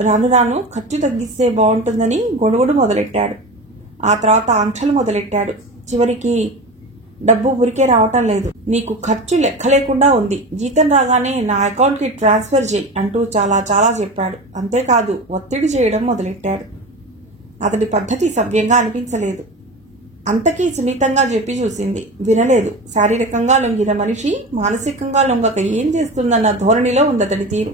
రాను రాను ఖర్చు తగ్గిస్తే బాగుంటుందని గొడుగుడు మొదలెట్టాడు. ఆ తర్వాత ఆంక్షలు మొదలెట్టాడు. చివరికి డబ్బు ఊరికే రావటం లేదు. నీకు ఖర్చు లెక్కలేకుండా ఉంది. జీతం రాగానే నా అకౌంట్కి ట్రాన్స్ఫర్ చేయి అంటూ చాలా చాలా చెప్పాడు. అంతేకాదు ఒత్తిడి చేయడం మొదలెట్టాడు. అతడి పద్ధతి సవ్యంగా అనిపించలేదు. అంతకీ సున్నితంగా చెప్పి చూసింది, వినలేదు. శారీరకంగా లొంగిన మనిషి మానసికంగా లొంగక ఏం చేస్తుందన్న ధోరణిలో ఉంది అతడి తీరు.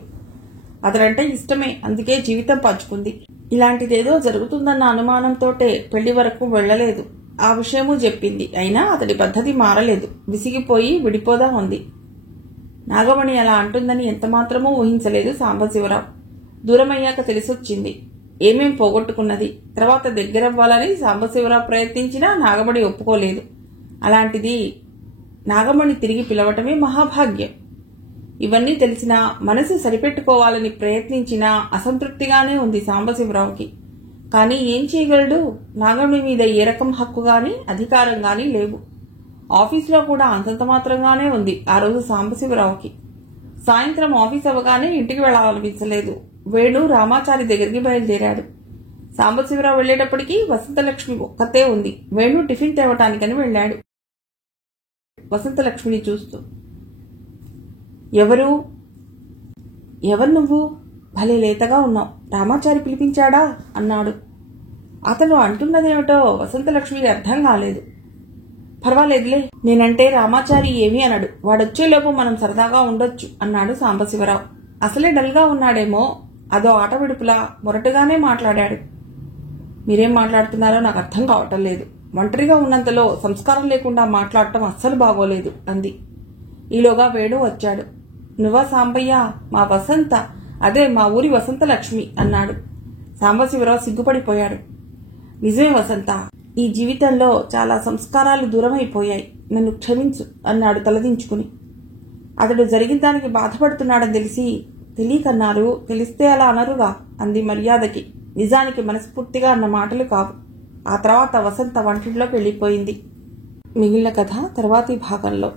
అతడంటే ఇష్టమే, అందుకే జీవితం పంచుకుంది. ఇలాంటిదేదో జరుగుతుందన్న అనుమానంతోటే పెళ్లి వరకు వెళ్లలేదు. ఆ విషయమూ చెప్పింది. అయినా అతడి పద్ధతి మారలేదు. విసిగిపోయి విడిపోదాం ఉంది. నాగమణి అలా అంటుందని ఎంతమాత్రమూ ఊహించలేదు సాంబశివరావు. దూరమయ్యాక తెలిసొచ్చింది ఏమేం పోగొట్టుకున్నది. తర్వాత దగ్గరవ్వాలని సాంబశివరావు ప్రయత్నించినా నాగమణి ఒప్పుకోలేదు. అలాంటిది నాగమణి తిరిగి పిలవటమే మహాభాగ్యం. ఇవన్నీ తెలిసినా మనసు సరిపెట్టుకోవాలని ప్రయత్నించినా అసంతృప్తిగానే ఉంది సాంబశివరావుకి. కానీ ఏం చేయగలడు? నాగమణి మీద ఏ రకం హక్కు గాని అధికారం గాని లేవు. ఆఫీసులో కూడా అంతంత మాత్రంగానే ఉంది ఆ రోజు సాంబశివరావుకి. సాయంత్రం ఆఫీస్ అవగానే ఇంటికి వెళ్లాలనిపించలేదు. వేణు రామాచారి దగ్గరికి బయలుదేరాడు. సాంబశివరావు వెళ్లేటప్పటికీ వసంతలక్ష్మి ఒక్కతే ఉంది. వేణు టిఫిన్ తేవటానికని వెళ్లాడు. వసంతలక్ష్మిని చూస్తూ, ఎవరు నువ్వు? భలే లేతగా ఉన్నావు. రామాచారి పిలిపించాడా అన్నాడు. అతను అంటున్నదేమిటో వసంతలక్ష్మికి అర్థం కాలేదు. పర్వాలేదులే, నేనంటే రామాచారి ఏమీ అనడు. వాడొచ్చేలోపు మనం సరదాగా ఉండొచ్చు అన్నాడు సాంబశివరావు. అసలే డల్గా ఉన్నాడేమో. అదో ఆట విడుపులా మొరటుగానే మాట్లాడాడు. మీరేం మాట్లాడుతున్నారో నాకు అర్థం కావటం లేదు. ఒంటరిగా ఉన్నంతలో సంస్కారం లేకుండా మాట్లాడటం అస్సలు బాగోలేదు అంది. ఈలోగా వేణు వచ్చాడు. నువ్వా సాంబయ్య? మా వసంత, అదే మా ఊరి వసంతలక్ష్మి అన్నాడు. సాంబశివరావు సిగ్గుపడిపోయాడు. నిజమే వసంత, ఈ జీవితంలో చాలా సంస్కారాలు దూరమైపోయాయి. నన్ను క్షమించు అన్నాడు తలదించుకుని. అతడు జరిగిన దానికి బాధపడుతున్నాడని తెలియకన్నారు. తెలిస్తే అలా అనరుగా అంది మర్యాదకి. నిజానికి మనస్ఫూర్తిగా అన్న మాటలు కావు. ఆ తర్వాత వసంత వంటింట్లోకి వెళ్లిపోయింది. మిగిలిన కథ తర్వాతి భాగంలో.